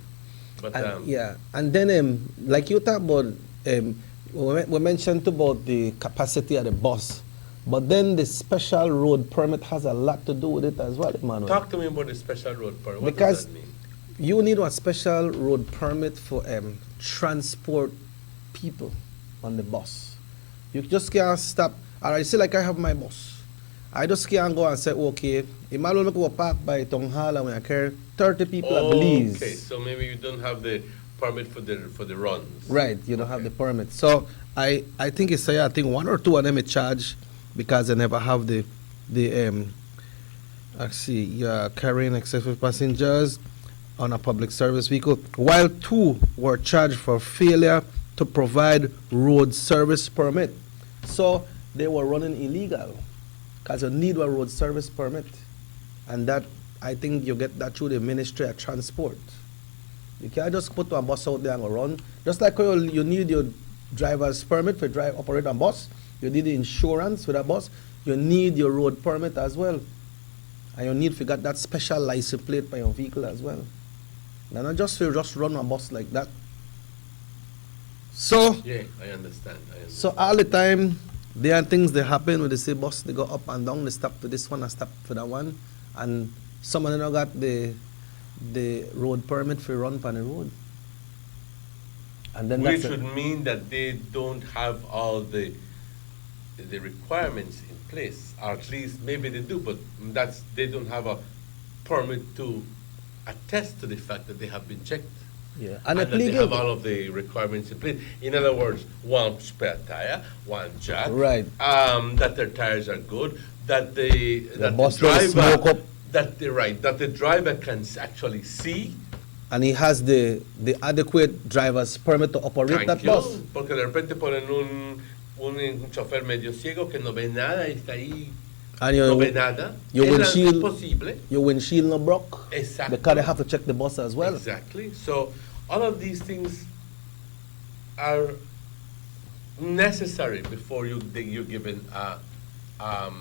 But And, yeah, and then like you talk about, we mentioned about the capacity of the bus, but then the special road permit has a lot to do with it as well, Emmanuel. talk to me about the special road permit. What Because does that mean? you need a special road permit for transport people on the bus. You just can't stop. I say like I have my bus. I just can't go and say, okay, Emmanuel go park by Town Hall and when I carry 30 people at Belize. Okay, so maybe you don't have the permit for the runs. Right, you don't have the permit. So I think it's I think one or two of them are charged because they never have the carrying excessive passengers on a public service vehicle, while 2 were charged for failure to provide road service permit. So they were running illegal because you need a road service permit, and that I think you get that through the Ministry of Transport. You can't just put a bus out there and go run. Just like how you need your driver's permit for operate a bus, you need the insurance for that bus, you need your road permit as well. And you need to get that special license plate for your vehicle as well. Now not just to just run a bus like that. So Yeah, I understand. so all the time there are things that happen when they say bus, they go up and down, they stop for this one and stop for that one. And some of them got the road permit for run on the road. And then Which that's would mean that they don't have all the requirements in place, or at least maybe they do, but they don't have a permit to attest to the fact that they have been checked. Yeah, And and that they have illegal. all of the requirements in place. In other words, one spare tire, one jack. Right. That their tires are good, that the bus don't smoke up. that the driver can actually see. And he has the adequate driver's permit to operate that bus. Porque de repente ponen un chofer medio ciego que no ve nada y está ahí. And No ve nada. your Es windshield, posible. your windshield no broke. Exactly. Because they have to check the bus as well. Exactly. So all of these things are necessary before you're given a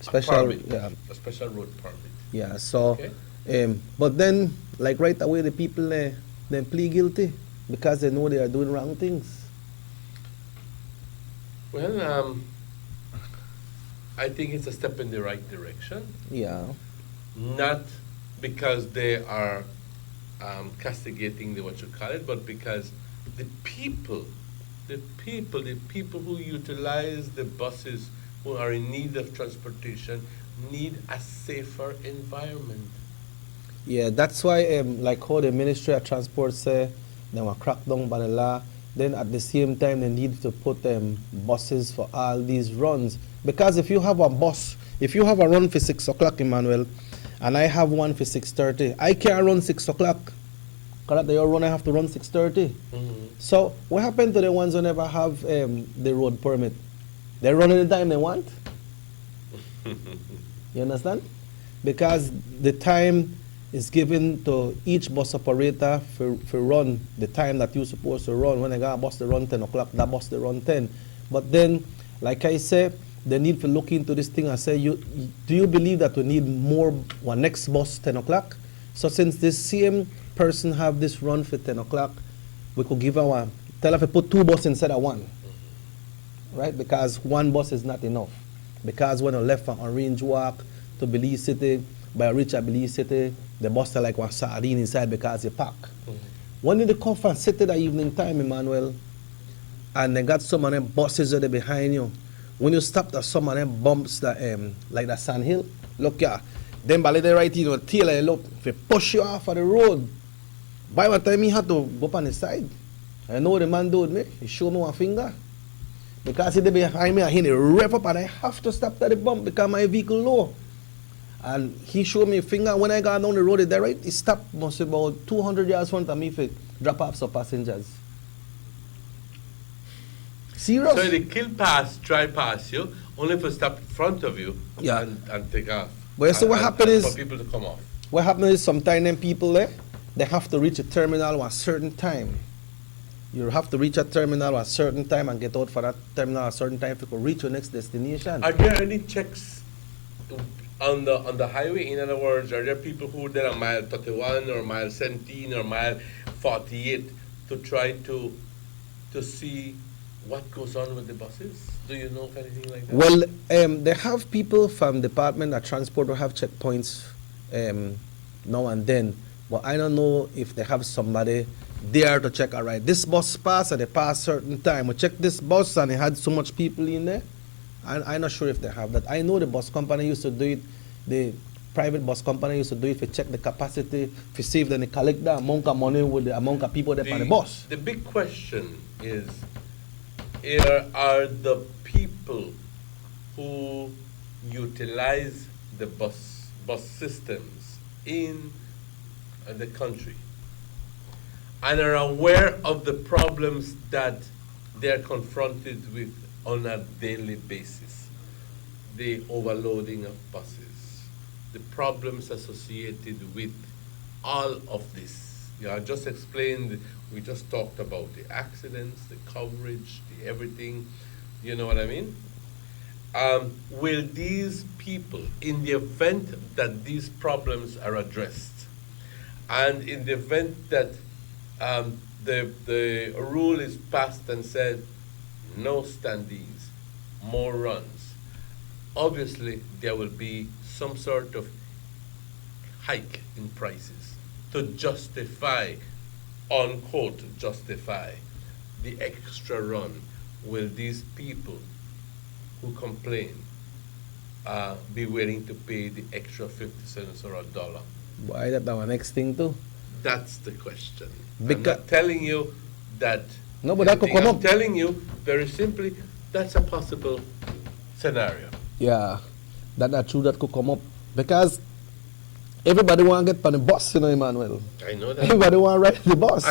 Special, permit, yeah. a special road permit. Yeah, so, Okay. but then, like right away, the people then plead guilty because they know they are doing wrong things. Well, I think it's a step in the right direction. Yeah. Not because they are castigating what you call it, but because the people who utilize the buses, who are in need of transportation, need a safer environment. Yeah, that's why, like how the Ministry of Transport say, they will crack down by the law. Then at the same time, they need to put buses for all these runs. Because if you have a bus, if you have a run for 6 o'clock, Emmanuel, and I have one for 6:30, I can't run 6 o'clock. Because at your run, I have to run 6:30. So what happened to the ones who never have the road permit? They run any time they want. You understand? Because the time is given to each bus operator for run the time that you're supposed to run. When I got a bus to run 10 o'clock, that bus to run 10. But then, like I said, they need to look into this thing and say, do you believe that we need more, one next bus 10 o'clock? So since this same person have this run for 10 o'clock, we could give her one. Tell her to put 2 buses instead of 1. Right? Because 1 bus is not enough. Because when I left from Orange Walk to Belize City, by reach at Belize City, the bus are like one sardine inside because you pack. When did they come from city that evening time, Emmanuel? And they got some of them buses that are behind you. When you stop at some of them bumps that like the Sand Hill, look yeah, then by the right you know, tail I look, if they push you off of the road. By one time he had to go up on the side. I know what the man did me. He showed me one finger. Because he did behind me and he rev up and I have to stop at the bump because my vehicle low. And he showed me a finger. When I got down the road, there right, he stopped must about 200 yards front of me for drop off some passengers. Serious? So they kill pass, try pass you, only for stop in front of you Yeah. and take off. But so what happened is, for people to come off. what happened is sometimes them people there, they have to reach a terminal at a certain time. You have to reach a terminal at a certain time and get out for that terminal at a certain time if you could reach your next destination. Are there any checks on the highway? In other words, are there people who are there on mile 31 or mile 17 or mile 48 to try to see what goes on with the buses? Do you know of anything like that? Well, they have people from Department of Transport who have checkpoints now and then, but I don't know if they have somebody there to check, all right, this bus passed and they passed certain time. We checked this bus and it had so much people in there. I'm not sure if they have that. I know the bus company used to do it, the private bus company used to do it to check the capacity, to see if they collect the amount of money with the amount of people there on the bus. The big question is, are the people who utilize the bus systems in the country and are aware of the problems that they're confronted with on a daily basis? The overloading of buses, the problems associated with all of this. You know, I just explained, we just talked about the accidents, the coverage, the everything, you know what I mean? Will these people, in the event that these problems are addressed, and in the event that the rule is passed and said, no standees, more runs, obviously there will be some sort of hike in prices to justify, unquote, justify the extra run. Will these people who complain be willing to pay the extra 50 cents or $1? Why that our next thing too? That's the question. I'm Because not telling you that. No, but that could come I'm up. telling you very simply, that's a possible scenario. Yeah, that's true, that could come up. Because everybody want to get on the bus, you know, Emmanuel. I know that. Everybody want to ride the bus.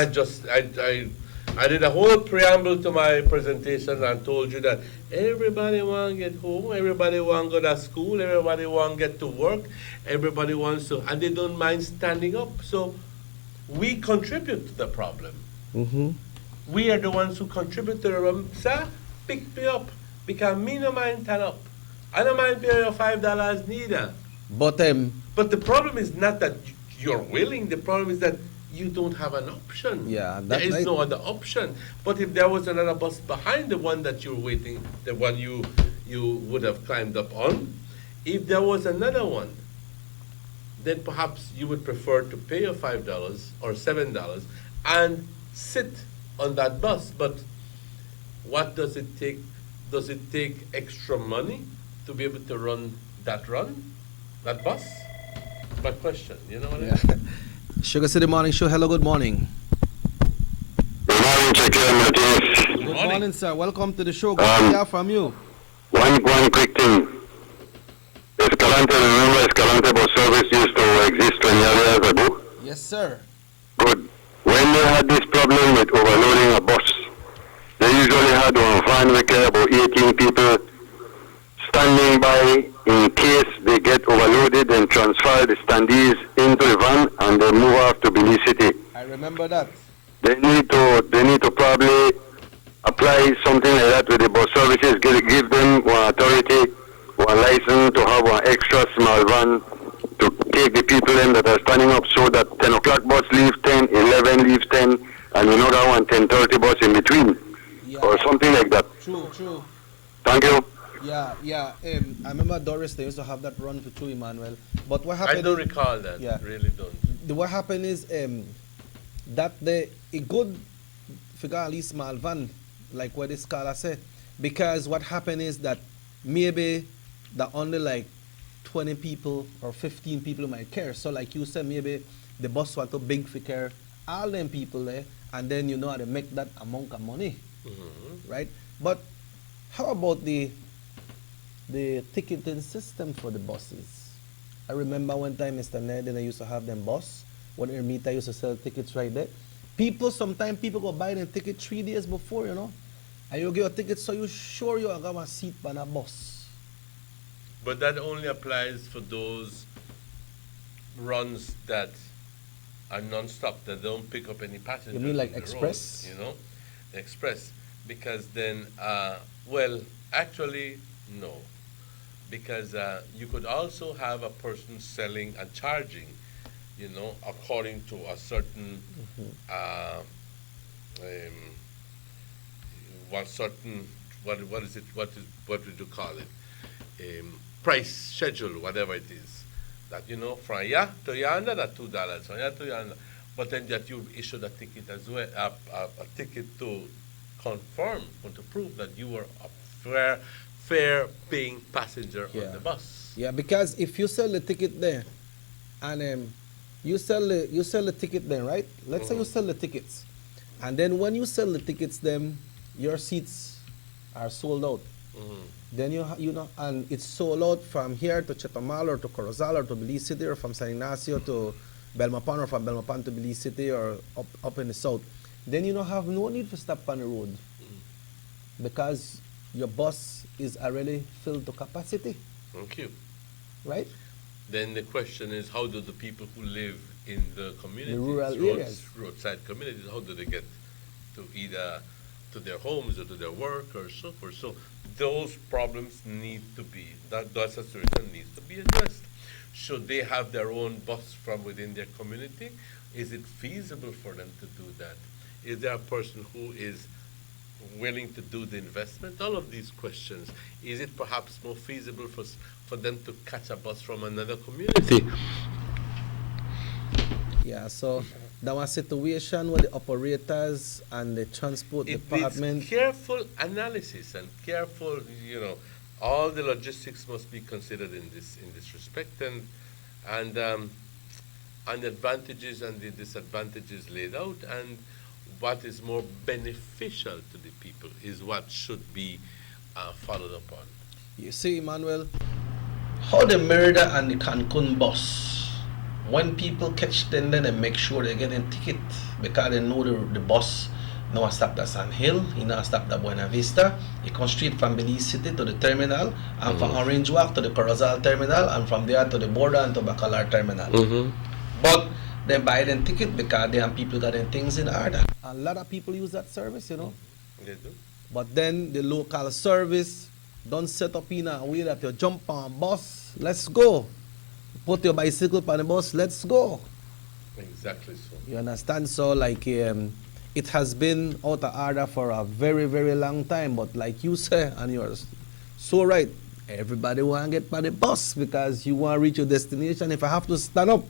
I did a whole preamble to my presentation and told you that everybody want to get home, everybody want to go to school, everybody want to get to work, everybody wants to, and they don't mind standing up. So we contribute to the problem. Mm-hmm. We are the ones who contribute to the problem. Sir, pick me up because me no mind turn up. I don't mind paying you $5 neither. But the problem is not that you're willing. The problem is that you don't have an option. Yeah, there is no other option. But if there was another bus behind the one that you're waiting, the one you would have climbed up on, if there was another one, then perhaps you would prefer to pay your $5 or $7 and sit on that bus. But what does it take? Does it take extra money to be able to run that bus? My question, you know what I mean? Sugar City Morning Show, hello, good morning. Good morning, Shakir Martinez. Good morning, sir. Welcome to the show. Good to hear from you. One quick thing. Escalante, remember Escalante bus service used to exist 20 years ago? Yes, sir. Good. When they had this problem with overloading a bus, they usually had one van with about 18 people standing by in case they get overloaded and transfer the standees into the van and they move off to Belize City. I remember that. They need to probably apply something like that with the bus services, give them one authority, one license to have one extra small van to take the people in that are standing up so that 10 o'clock bus leaves 10, 11 leaves 10, and another one 10:30 bus in between, or something like that. True. Thank you. Yeah. I remember Doris, they used to have that run for True Emmanuel. But what happened? I don't recall that. Yeah. Really don't. What happened is that a good figure at least small van, like what this scholar said, because what happened is that maybe the only like 20 people or 15 people might care. So like you said, maybe the bus want to big for care all them people there, and then you know how to make that amount of money, right? But how about the ticketing system for the buses? I remember one time, Mr. Ned, and I used to have them bus. When Ermita used to sell tickets right there. Sometimes people go buy them ticket 3 days before, you know. And you get a ticket so you sure you have a seat on a bus. But that only applies for those runs that are non-stop, that don't pick up any passengers. You mean like on the express? road, you know, the express. Because then, well, actually, no. Because you could also have a person selling and charging, you know, according to a certain, what would you call it? Price schedule, whatever it is. That, you know, from here to yonder, that's $2, from here to yonder. But then that you issued a ticket as well, a ticket to confirm or to prove that you were a fair paying passenger on the bus. Yeah, because if you sell the ticket there, and you sell the ticket there, right? Let's say you sell the tickets, and then when you sell the tickets, then your seats are sold out. Then you know, and it's sold out from here to Chetumal or to Corozal or to Belize City, or from San Ignacio to Belmopan, or from Belmopan to Belize City, or up in the south. Then you don't have no need to stop on the road because your bus is already filled to capacity. Thank you. Right? Then the question is, how do the people who live in the communities, the rural areas, roadside communities, how do they get to either to their homes or to their work or so forth? So those problems need to be, that situation needs to be addressed. Should they have their own bus from within their community? Is it feasible for them to do that? Is there a person who is willing to do the investment? All of these questions. Is it perhaps more feasible for them to catch a bus from another community? Yeah, so that was a situation where the operators and the transport department... It's careful analysis and careful, you know, all the logistics must be considered in this respect, and the advantages and the disadvantages laid out, and what is more beneficial to the people is what should be followed upon. You see, Emmanuel, how the Merida and the Cancun bus, when people catch them, then they make sure they get a ticket because they know the bus no stop at San Hill, he no stop at Buena Vista. He comes straight from Belize City to the terminal, and from Orange Walk to the Corozal terminal, and from there to the border and to Bacalar terminal. But they buy them ticket because they have people got them things in order. A lot of people use that service, you know. They do. But then the local service don't set up in a way that you jump on bus, let's go. Put your bicycle on the bus, let's go. Exactly so. You understand? So like it has been out of order for a very, very long time. But like you say, and you're so right, everybody want to get on the bus because you want to reach your destination. If I have to stand up,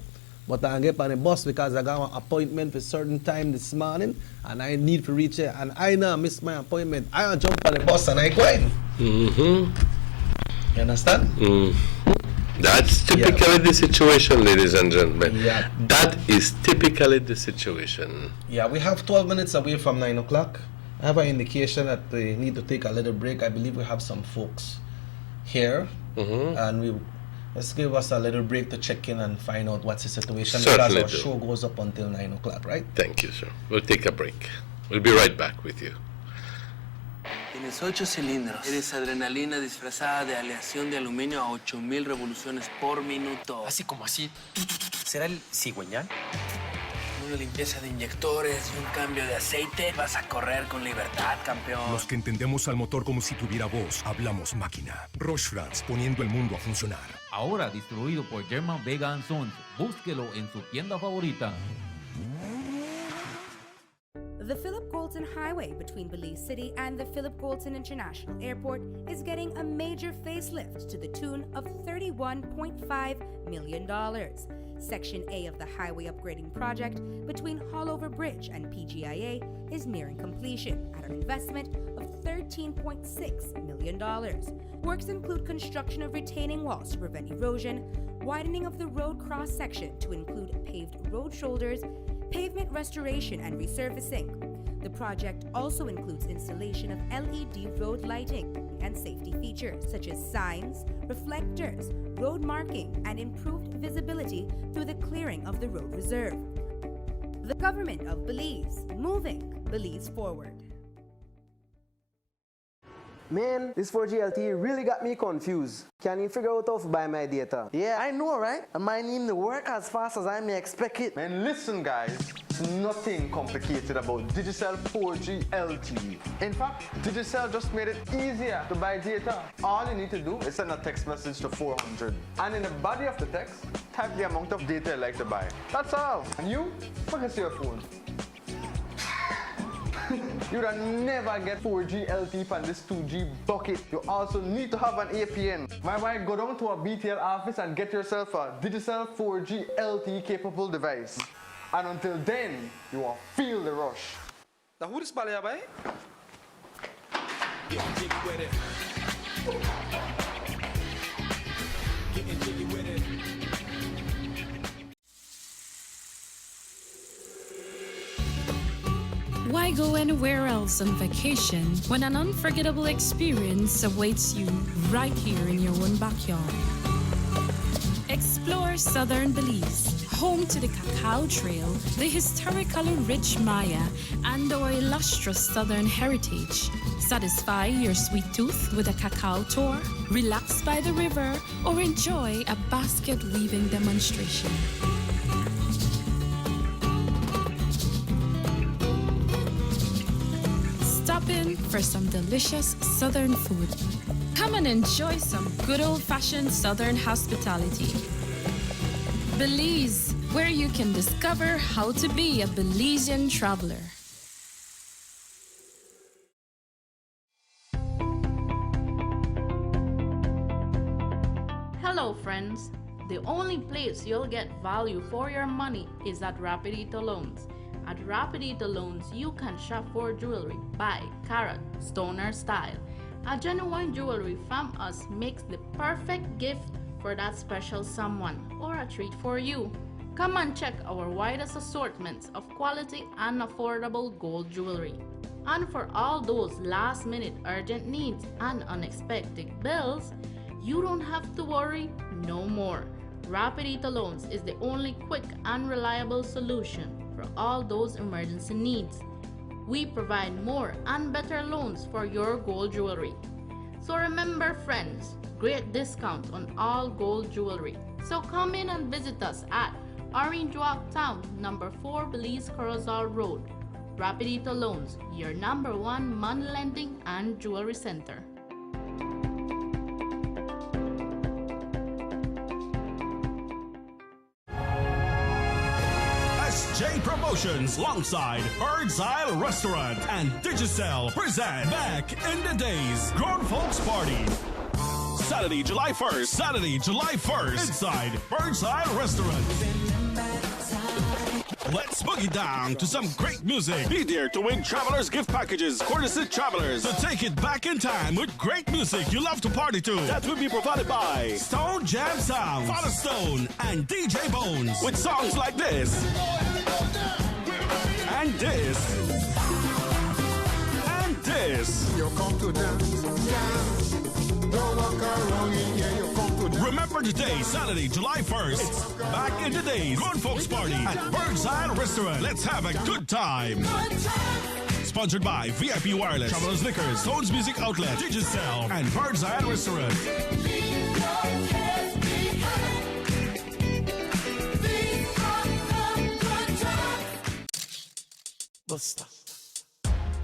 but I get on the bus because I got an appointment for a certain time this morning and I need to reach it and I now miss my appointment, I jump on the bus and I go in. Mm-hmm. You understand? That's typically the situation, ladies and gentlemen. Yeah. That is typically the situation. Yeah, we have 12 minutes away from 9 o'clock. I have an indication that we need to take a little break. I believe we have some folks here and let's give us a little break to check in and find out what's the situation. Certainly because our show goes up until 9 o'clock, right? Thank you, sir. We'll take a break. We'll be right back with you. Tienes 8 cilindros. Eres adrenalina disfrazada de aleación de aluminio a 8000 revoluciones por minuto. Así como así. ¿Será el cigüeñal? Una limpieza de inyectores y un cambio de aceite. Vas a correr con libertad, campeón. Los que entendemos al motor como si tuviera voz, hablamos máquina. Roche France, poniendo el mundo a funcionar. Ahora distribuido por German Vega & Sons. Búsquelo en su tienda favorita. The Philip Colton Highway between Belize City and the Philip Colton International Airport is getting a major facelift to the tune of $31.5 million. Section A of the highway upgrading project between Haulover Bridge and PGIA is nearing completion at an investment of $13.6 million. Works include construction of retaining walls to prevent erosion, widening of the road cross-section to include paved road shoulders, pavement restoration and resurfacing. The project also includes installation of LED road lighting and safety features such as signs, reflectors, road marking, and improved visibility through the clearing of the road reserve. The government of Belize, moving Belize forward. Man, this 4G LTE really got me confused. Can you figure out how to buy my data? Yeah, I know, right? And mine need to work as fast as I may expect it. Man, listen guys, it's nothing complicated about Digicel 4G LTE. In fact, Digicel just made it easier to buy data. All you need to do is send a text message to 400. And in the body of the text, type the amount of data you like to buy. That's all. And you, focus your phone. You'd never get 4G LTE from this 2G bucket. You also need to have an APN. Why go down to a BTL office and get yourself a Digicel 4G LTE capable device. And until then, you will feel the rush. Now who this ballet by? Getting jiggy with it. Getting jiggy with it. Why go anywhere else on vacation when an unforgettable experience awaits you right here in your own backyard? Explore southern Belize, home to the Cacao Trail, the historically rich Maya, and our illustrious southern heritage. Satisfy your sweet tooth with a cacao tour, relax by the river, or enjoy a basket weaving demonstration. Stop in for some delicious southern food. Come and enjoy some good old-fashioned southern hospitality. Belize, where you can discover how to be a Belizean traveler. Hello friends, the only place you'll get value for your money is at Rapidito Loans. At Rapidito Loans, you can shop for jewelry by carat, stoner style. A genuine jewelry from us makes the perfect gift for that special someone or a treat for you. Come and check our widest assortments of quality and affordable gold jewelry. And for all those last-minute urgent needs and unexpected bills, you don't have to worry no more. Rapidito Loans is the only quick and reliable solution for all those emergency needs. We provide more and better loans for your gold jewelry. So remember friends, great discount on all gold jewelry. So come in and visit us at Orange Walk Town, number 4 Belize Corozal Road, Rapidito Loans, your #1 money lending and jewelry center. SJ Promotions alongside Bird's Eye Restaurant and Digicel present Back in the Days Grown Folks Party. Saturday, July 1st, inside Bird's Eye Restaurant. Let's boogie down to some great music. Be there to win Travelers gift packages, courtesy Travelers. To take it back in time with great music you love to party to. That will be provided by Stone Jam Sound, Father Stone, and DJ Bones. With songs like this. And this. And this. You come to dance. Don't walk around in here, you come to dance. Remember today, Saturday, July 1st. It's Back in the Days Grown Folks Party at Bird's Eye Restaurant. Let's have a good time. Sponsored by VIP Wireless, Travelers Liquors, Stones Music Outlet, Digicel, and Bird's Eye Restaurant. Buster.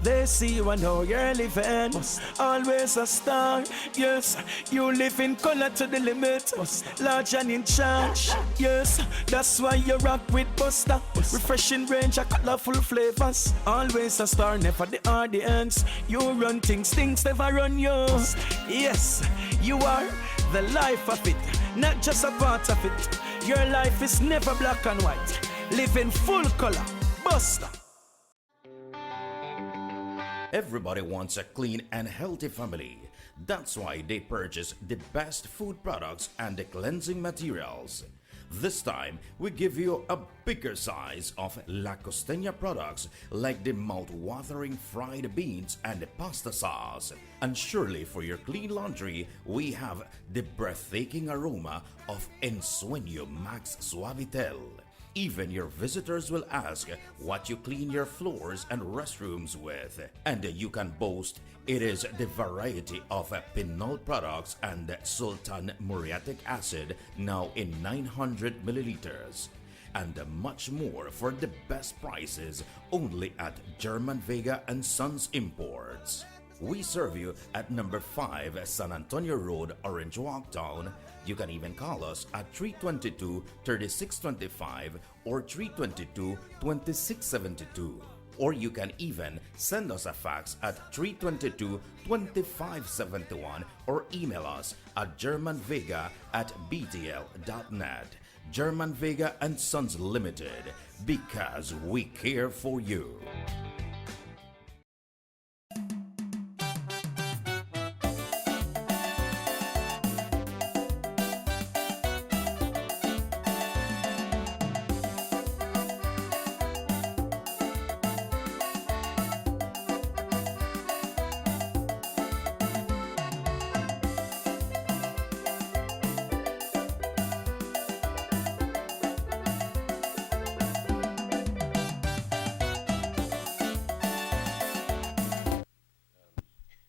They see you and know you're living. Always a star. Yes, you live in color to the limit. Large and in charge. Yes, that's why you rock with Buster. Refreshing range of colorful flavors. Always a star, never the audience. You run things never run you. Yes, you are the life of it, not just a part of it. Your life is never black and white. Live in full color. Buster. Everybody wants a clean and healthy family. That's why they purchase the best food products and the cleansing materials. This time, we give you a bigger size of La Costeña products like the mouth-watering fried beans and the pasta sauce. And surely for your clean laundry, we have the breathtaking aroma of Ensueño Max Suavitel. Even your visitors will ask what you clean your floors and restrooms with. And you can boast it is the variety of Pinol products and Sultan Muriatic acid now in 900 milliliters. And much more for the best prices only at German Vega and Sons Imports. We serve you at number 5 San Antonio Road, Orange Walk Town. You can even call us at 322-3625 or 322-2672. Or you can even send us a fax at 322-2571 or email us at germanvega@btl.net. German Vega and Sons Limited, because we care for you.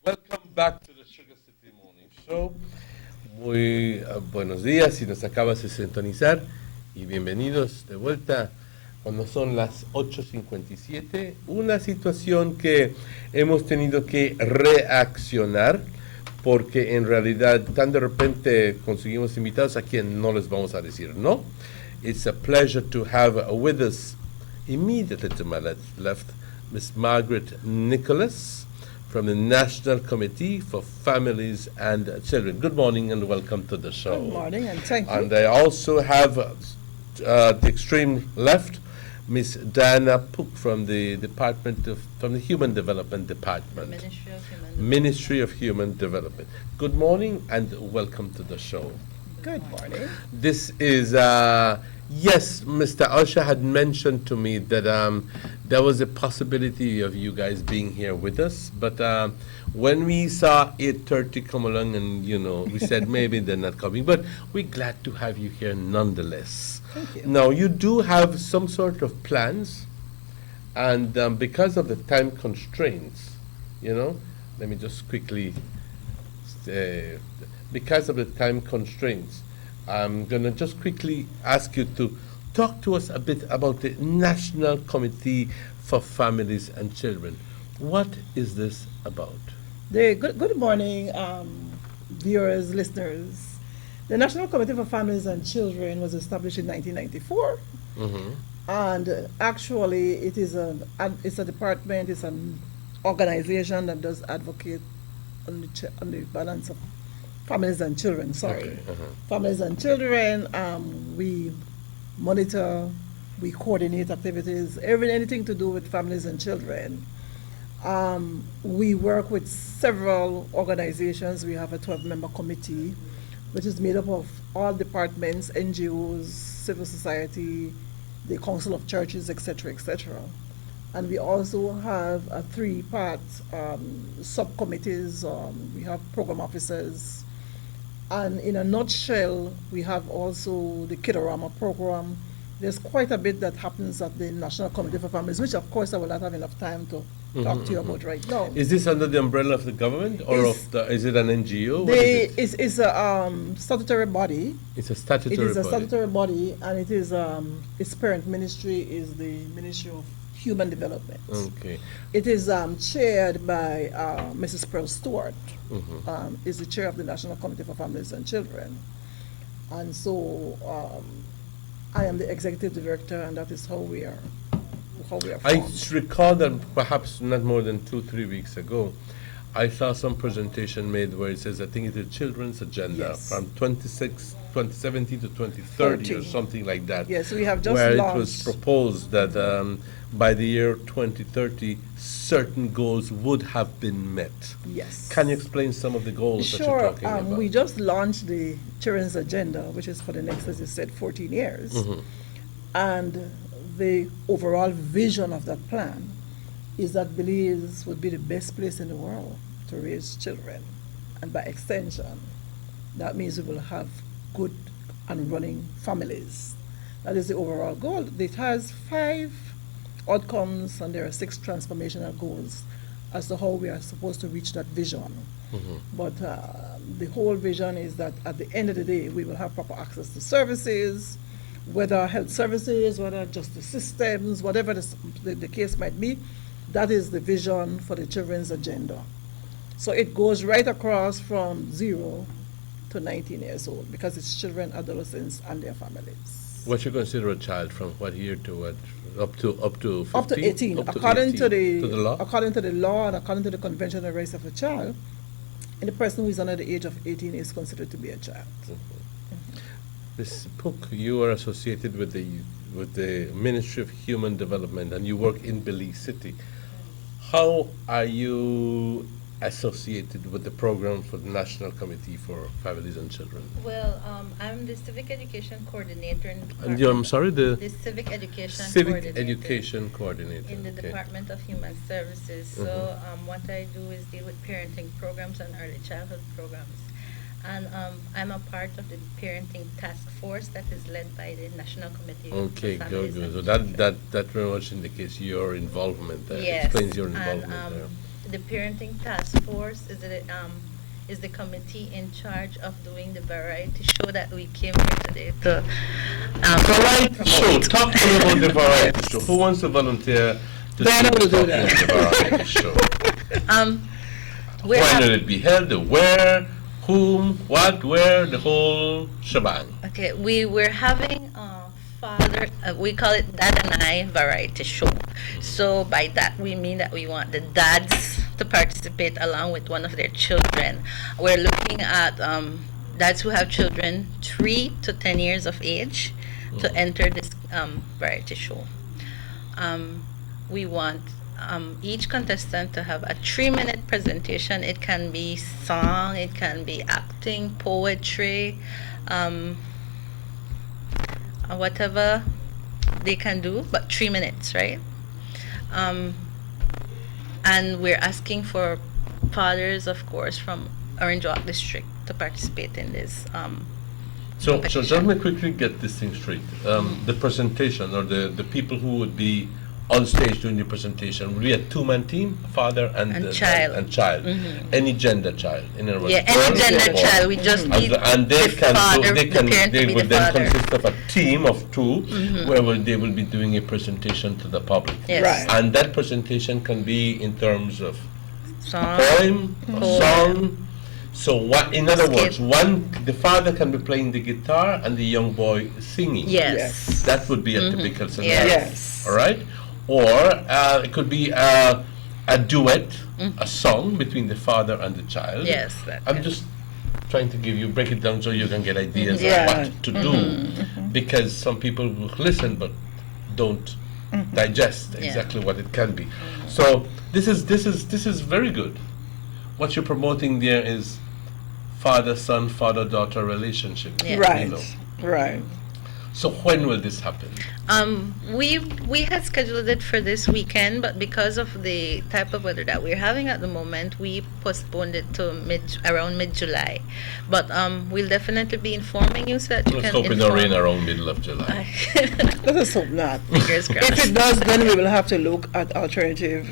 Welcome back to the Sugar City Morning Show. Muy buenos días si nos acabas de sintonizar y bienvenidos de vuelta cuando son las 8:57. Una situación que hemos tenido que reaccionar porque en realidad tan de repente conseguimos invitados a quien no les vamos a decir no. It's a pleasure to have with us immediately to my left Miss Margaret Nicholas from the National Committee for Families and Children. Good morning and welcome to the show. Good morning and thank you. And I also have the extreme left, Miss Diana Pook from the from the Human Development Department. Ministry of Human Development. Good morning and welcome to the show. Good morning. This is, yes, Mr. Usher had mentioned to me that there was a possibility of you guys being here with us, but when we saw 8:30 come along and, you know, we said maybe they're not coming, but we're glad to have you here nonetheless. Thank you. Now, you do have some sort of plans, and because of the time constraints, you know, let me just quickly, because of the time constraints, I'm going to just quickly ask you to talk to us a bit about the National Committee for Families and Children. What is this about? Good morning, viewers, listeners. The National Committee for Families and Children was established in 1994. And actually, it's a department, it's an organization that does advocate on the balance of families and children. Families and children. We monitor, we coordinate activities, anything to do with families and children. We work with several organizations. We have a 12-member committee, which is made up of all departments, NGOs, civil society, the Council of Churches, etc., etc. And we also have a 3-part subcommittees. We have program officers. And in a nutshell, we have also the Kidorama program. There's quite a bit that happens at the National Committee for Families, which of course I will not have enough time to talk to you about right now. Is this under the umbrella of the government, or is it an NGO? What is it? It's a statutory body. It's a statutory body. It is a statutory body, and it is its parent ministry is the Ministry of Human Development. Okay. It is chaired by Mrs. Pearl Stewart, is the chair of the National Committee for Families and Children. And so I am the executive director, and that is how we are I formed. recall that perhaps not more than 2-3 weeks ago, I saw some presentation made where it says, I think it's a children's agenda from 2017 to 2030 or something like that. Yes, we have just where launched. it was proposed that by the year 2030, certain goals would have been met. Yes. Can you explain some of the goals that you're talking about? We just launched the children's agenda, which is for the next, as you said, 14 years. And the overall vision of that plan is that Belize would be the best place in the world to raise children. And by extension, that means we will have good and running families. That is the overall goal. It has 5 outcomes, and there are 6 transformational goals as to how we are supposed to reach that vision. But the whole vision is that at the end of the day, we will have proper access to services, whether health services, whether justice systems, whatever the case might be. That is the vision for the children's agenda. So it goes right across from 0 to 19 years old, because it's children, adolescents, and their families. What you consider a child, from what year to what? Up to 15? Up to 18. Up to according 18. to the law? According to the law and according to the Convention on the Rights of a Child, and the person who is under the age of 18 is considered to be a child. Ms. Pook, you are associated with the Ministry of Human Development, and you work in Belize City. How are you associated with the program for the National Committee for Families and Children? Well, I'm the Civic Education Coordinator in the And I'm sorry, the Civic Education Coordinator in the okay. Department of Human Services. So what I do is deal with parenting programs and early childhood programs. And I'm a part of the parenting task force that is led by the National Committee. Okay, for good, Families good. and So Children. that very much indicates your involvement there. Yes. Explains your involvement and, there. The parenting task force is the committee in charge of doing the variety show that we came here today to Variety show. Talk to me about the variety show. Who wants to volunteer to Then I will do talk that. about the variety show? When will it be held? Where? Whom? What? Where? The whole shebang. Okay, we're having father, we call it Dad and I variety show. So by that we mean that we want the dads to participate along with one of their children. We're looking at dads who have children 3 to 10 years of age to enter this variety show. We want each contestant to have a 3-minute presentation. It can be song, it can be acting, poetry, whatever they can do, but 3 minutes, right? And we're asking for fathers, of course, from Orange Walk District to participate in this. So let me quickly get this thing straight. The presentation, or the people who would be on stage doing the presentation will be a two-man team, father and child. And child. Any gender child. In other words, Yeah, any girl gender or boy. child. We just need and they the can father, do, they the can parent to they be will the then father. consist of a team of two where they will be doing a presentation to the public. Yes. Right. And that presentation can be in terms of Song, poem, song. So what? In other words, the father can be playing the guitar and the young boy singing. Yes. That would be a typical scenario. Yes. All right. Or it could be a duet, a song between the father and the child. Yes. I'm just trying to break it down so you can get ideas Yeah. of what to do, because some people will listen but don't digest exactly what it can be. So this is very good. What you're promoting there is father-son, father-daughter relationship. Yeah. Right. You know. Right. So when will this happen? We had scheduled it for this weekend, but because of the type of weather that we're having at the moment, we postponed it to around mid-July. But we'll definitely be informing you so that you Let's can hope it don't inform. rain around middle of July. Let us hope not. Fingers crossed. If it does, then we will have to look at alternative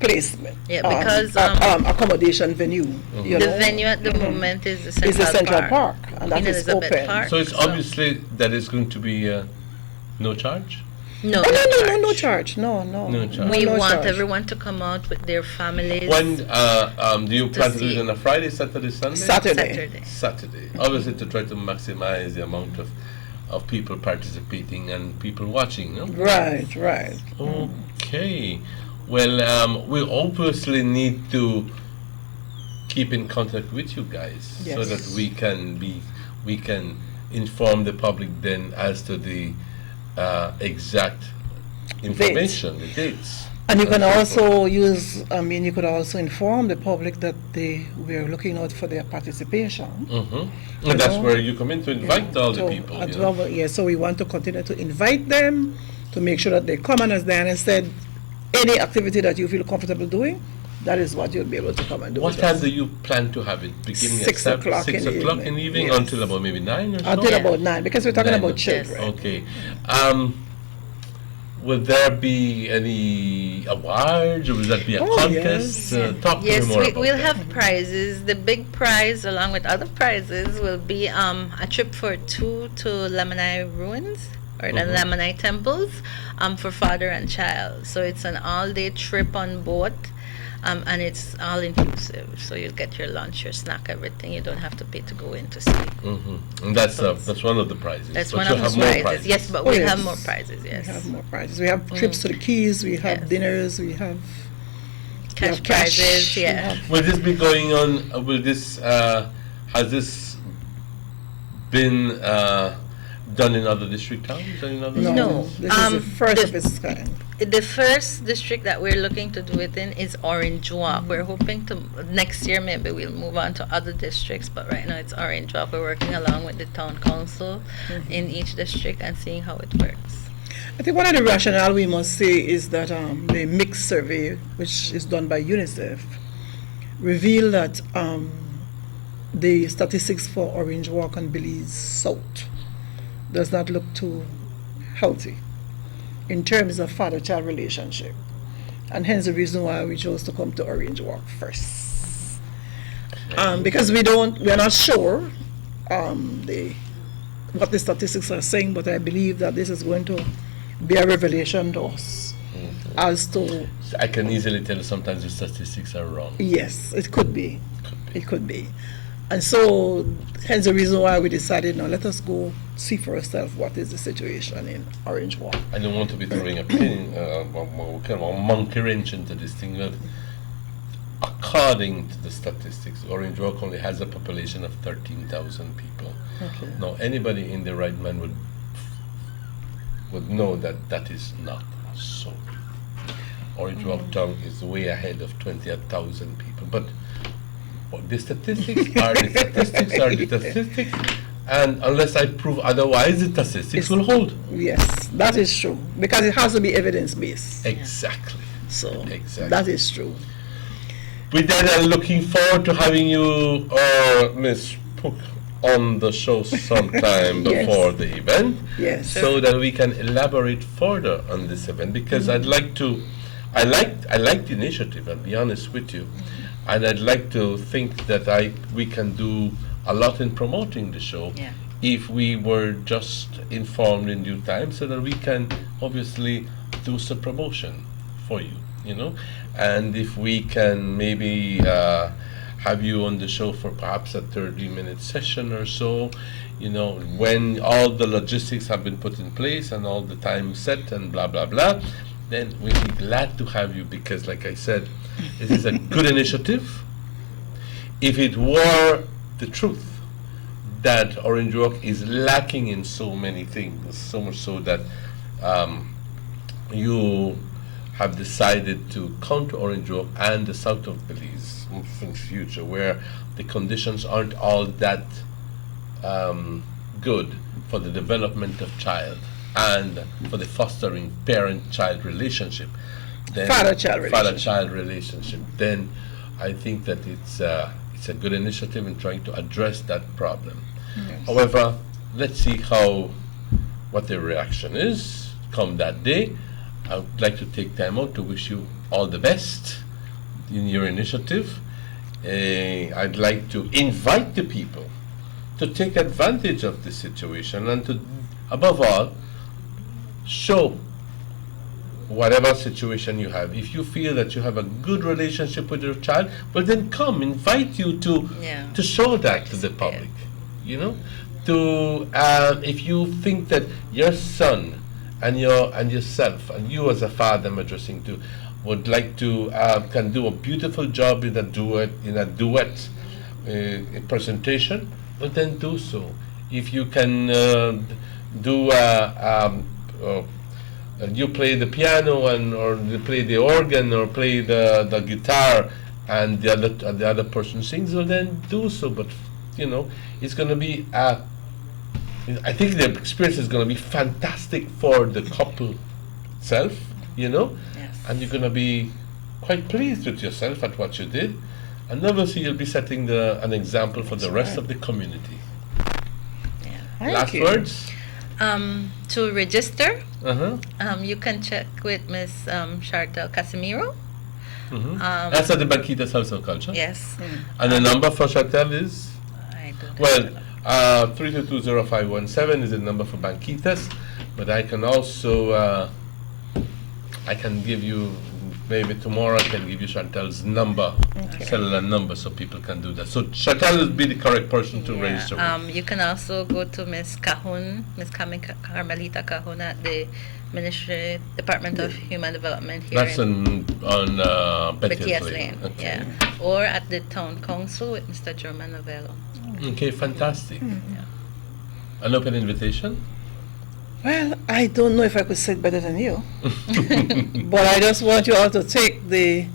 placement. Yeah, because accommodation venue. You The know? venue at the moment is the Central Is the Central Park, and that Queen is Elizabeth open. Park. So it's obviously that is going to be no charge? No, no charge. No. No charge. We No want charge. everyone to come out with their families. When do you plan to do it see. on a Friday, Saturday, Sunday? Saturday. Saturday. Obviously to try to maximize the amount of people participating and people watching, no? Right. Okay. Well, we obviously need to keep in contact with you guys so Yes. that we can inform the public then as to the exact information, the dates. And you can so also you could also inform the public that we are looking out for their participation. And that's know? where you come in to invite all the people. You know? So we want to continue to invite them to make sure that they come. And as Diana said, any activity that you feel comfortable doing, that is what you'll be able to come and do. What with time us. do you plan to have it? Beginning 6 at o'clock 6 in the o'clock in evening, the evening yes. until about maybe 9 or so? Until about 9, because we're talking 9 about or- children. Okay. Will there be any awards or will that be a contest? Talk to Yes, me more about we'll that. have prizes. The big prize, along with other prizes, will be a trip for 2 to Lamanai ruins or the Lamanai temples for father and child. So it's an all-day trip on boat. And it's all inclusive, so you'll get your lunch, your snack, everything. You don't have to pay to go in to see. And that's one of the prizes. That's But one you'll of the have more prizes. Yes, but Oh, we yes. have more prizes. Yes, We have more prizes. We have trips to the Keys, we have dinners, we have cash cash, prizes. we Yeah. have- Will this be going on? Will this has this been done in other district towns? And in other No. This is the first of its kind. The first district that we're looking to do it in is Orange Walk. We're hoping to next year maybe we'll move on to other districts, but right now it's Orange Walk. We're working along with the town council in each district and seeing how it works. I think one of the rationale we must say is that the mixed survey, which is done by UNICEF, revealed that the statistics for Orange Walk and Belize South does not look too healthy in terms of father-child relationship, and hence the reason why we chose to come to Orange Walk first, because we are not sure what the statistics are saying, but I believe that this is going to be a revelation to us as to. I can easily tell sometimes the statistics are wrong. Yes, it could be. It could be. And so, hence the reason why we decided, now let us go see for ourselves what is the situation in Orange Walk. I don't want to be throwing a pin, kind of a monkey wrench into this thing, but according to the statistics, Orange Walk only has a population of 13,000 people. Okay. Now, anybody in their right mind would know that that is not so. Orange Walk town is way ahead of 20,000 people, but the statistics are the statistics are the statistics, and unless I prove otherwise, the statistics will hold. Yes, that is true, because it has to be evidence-based. Exactly. So, Exactly. that is true. With that, I'm looking forward to having you, Miss Pook, on the show sometime Yes. before the event, Yes. so that we can elaborate further on this event. Because I'd like to, I like the initiative. I'll be honest with you, and I'd like to think that we can do a lot in promoting the show if we were just informed in due time, so that we can obviously do some promotion for you, you know, and if we can maybe have you on the show for perhaps a 30-minute session or so, you know, when all the logistics have been put in place and all the time set and blah blah blah, then we'd be glad to have you, because like I said, it is a good initiative. If it were the truth that Orange Walk is lacking in so many things, so much so that you have decided to come to Orange Walk and the south of Belize in future, where the conditions aren't all that good for the development of child and for the fostering parent-child relationship, then father-child relationship, then I think that it's a good initiative in trying to address that problem. Yes. However, let's see what the reaction is come that day. I would like to take time out to wish you all the best in your initiative. I'd like to invite the people to take advantage of this situation and to, above all, show whatever situation you have. If you feel that you have a good relationship with your child, well then come, invite you to show that to the public, you know. To if you think that your son and yourself and you as a father I'm addressing to would like to can do a beautiful job in a duet presentation, well then do so. If you can do you play the piano or you play the organ or play the guitar and the other person sings, well then do so. But you know, it's going to be I think the experience is going to be fantastic for the couple itself, you know, and you're going to be quite pleased with yourself at what you did, and obviously you'll be setting an example for the rest of the community. Last words? To register, you can check with Miss Chartel Casimiro. That's at the Banquitas House of Culture? Yes. And the number for Chartel is? I don't well, 3220517 is the number for Banquitas, but I can also I can give you, maybe tomorrow I can give you Chantel's number, cellular number, so people can do that. So Chantel will be the correct person to register with. You can also go to Miss Cahun, Miss Carmelita Cahun at the Ministry Department of Human Development here. That's on Bettias Lane. Okay. Or at the Town Council with Mr. German Novello. Okay, fantastic. An open invitation? Well, I don't know if I could say it better than you. But I just want you all to take the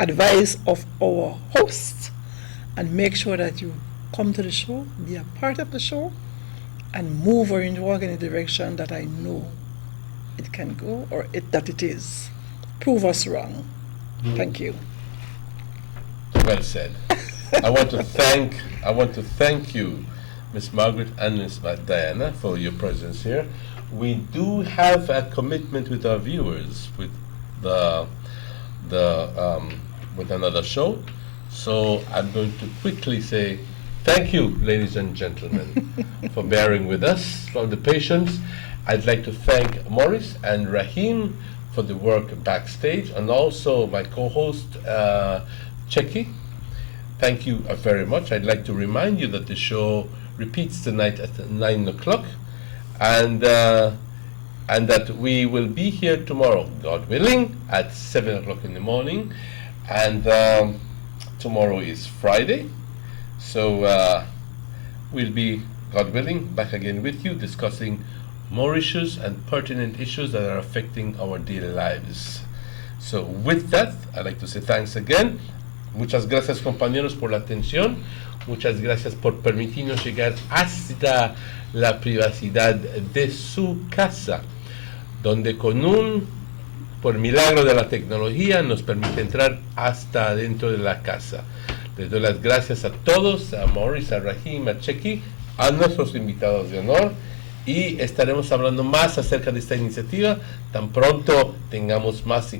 advice of our host and make sure that you come to the show, be a part of the show, and move Orange Walk in a direction that I know it can go, or that it is. Prove us wrong. Thank you. Well said. I want to thank you, Miss Margaret and Miss Diana, for your presence here. We do have a commitment with our viewers with with another show, so I'm going to quickly say thank you, ladies and gentlemen, for bearing with us, for the patience. I'd like to thank Maurice and Rahim for the work backstage, and also my co-host Checky. Thank you very much. I'd like to remind you that the show repeats tonight at 9 o'clock, and that we will be here tomorrow, God willing, at 7 o'clock in the morning. And tomorrow is Friday, so we'll be, God willing, back again with you, discussing more issues and pertinent issues that are affecting our daily lives. So with that, I'd like to say thanks again. Muchas gracias, compañeros, por la atención. Muchas gracias por permitirnos llegar hasta la privacidad de su casa, donde por milagro de la tecnología, nos permite entrar hasta dentro de la casa. Les doy las gracias a todos, a Maurice, a Rahim, a Checky, a nuestros invitados de honor y estaremos hablando más acerca de esta iniciativa tan pronto tengamos más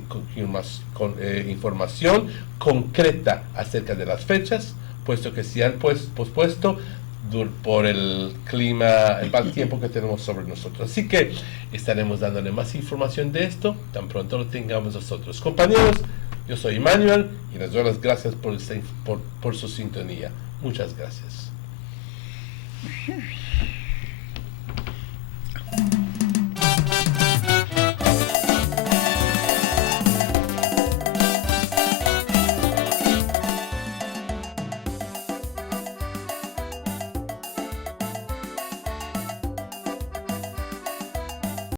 información concreta acerca de las fechas, puesto que se han pospuesto por el clima, el mal tiempo que tenemos sobre nosotros. Así que estaremos dándole más información de esto tan pronto lo tengamos nosotros. Compañeros, yo soy Emmanuel y les doy las gracias por su sintonía. Muchas gracias.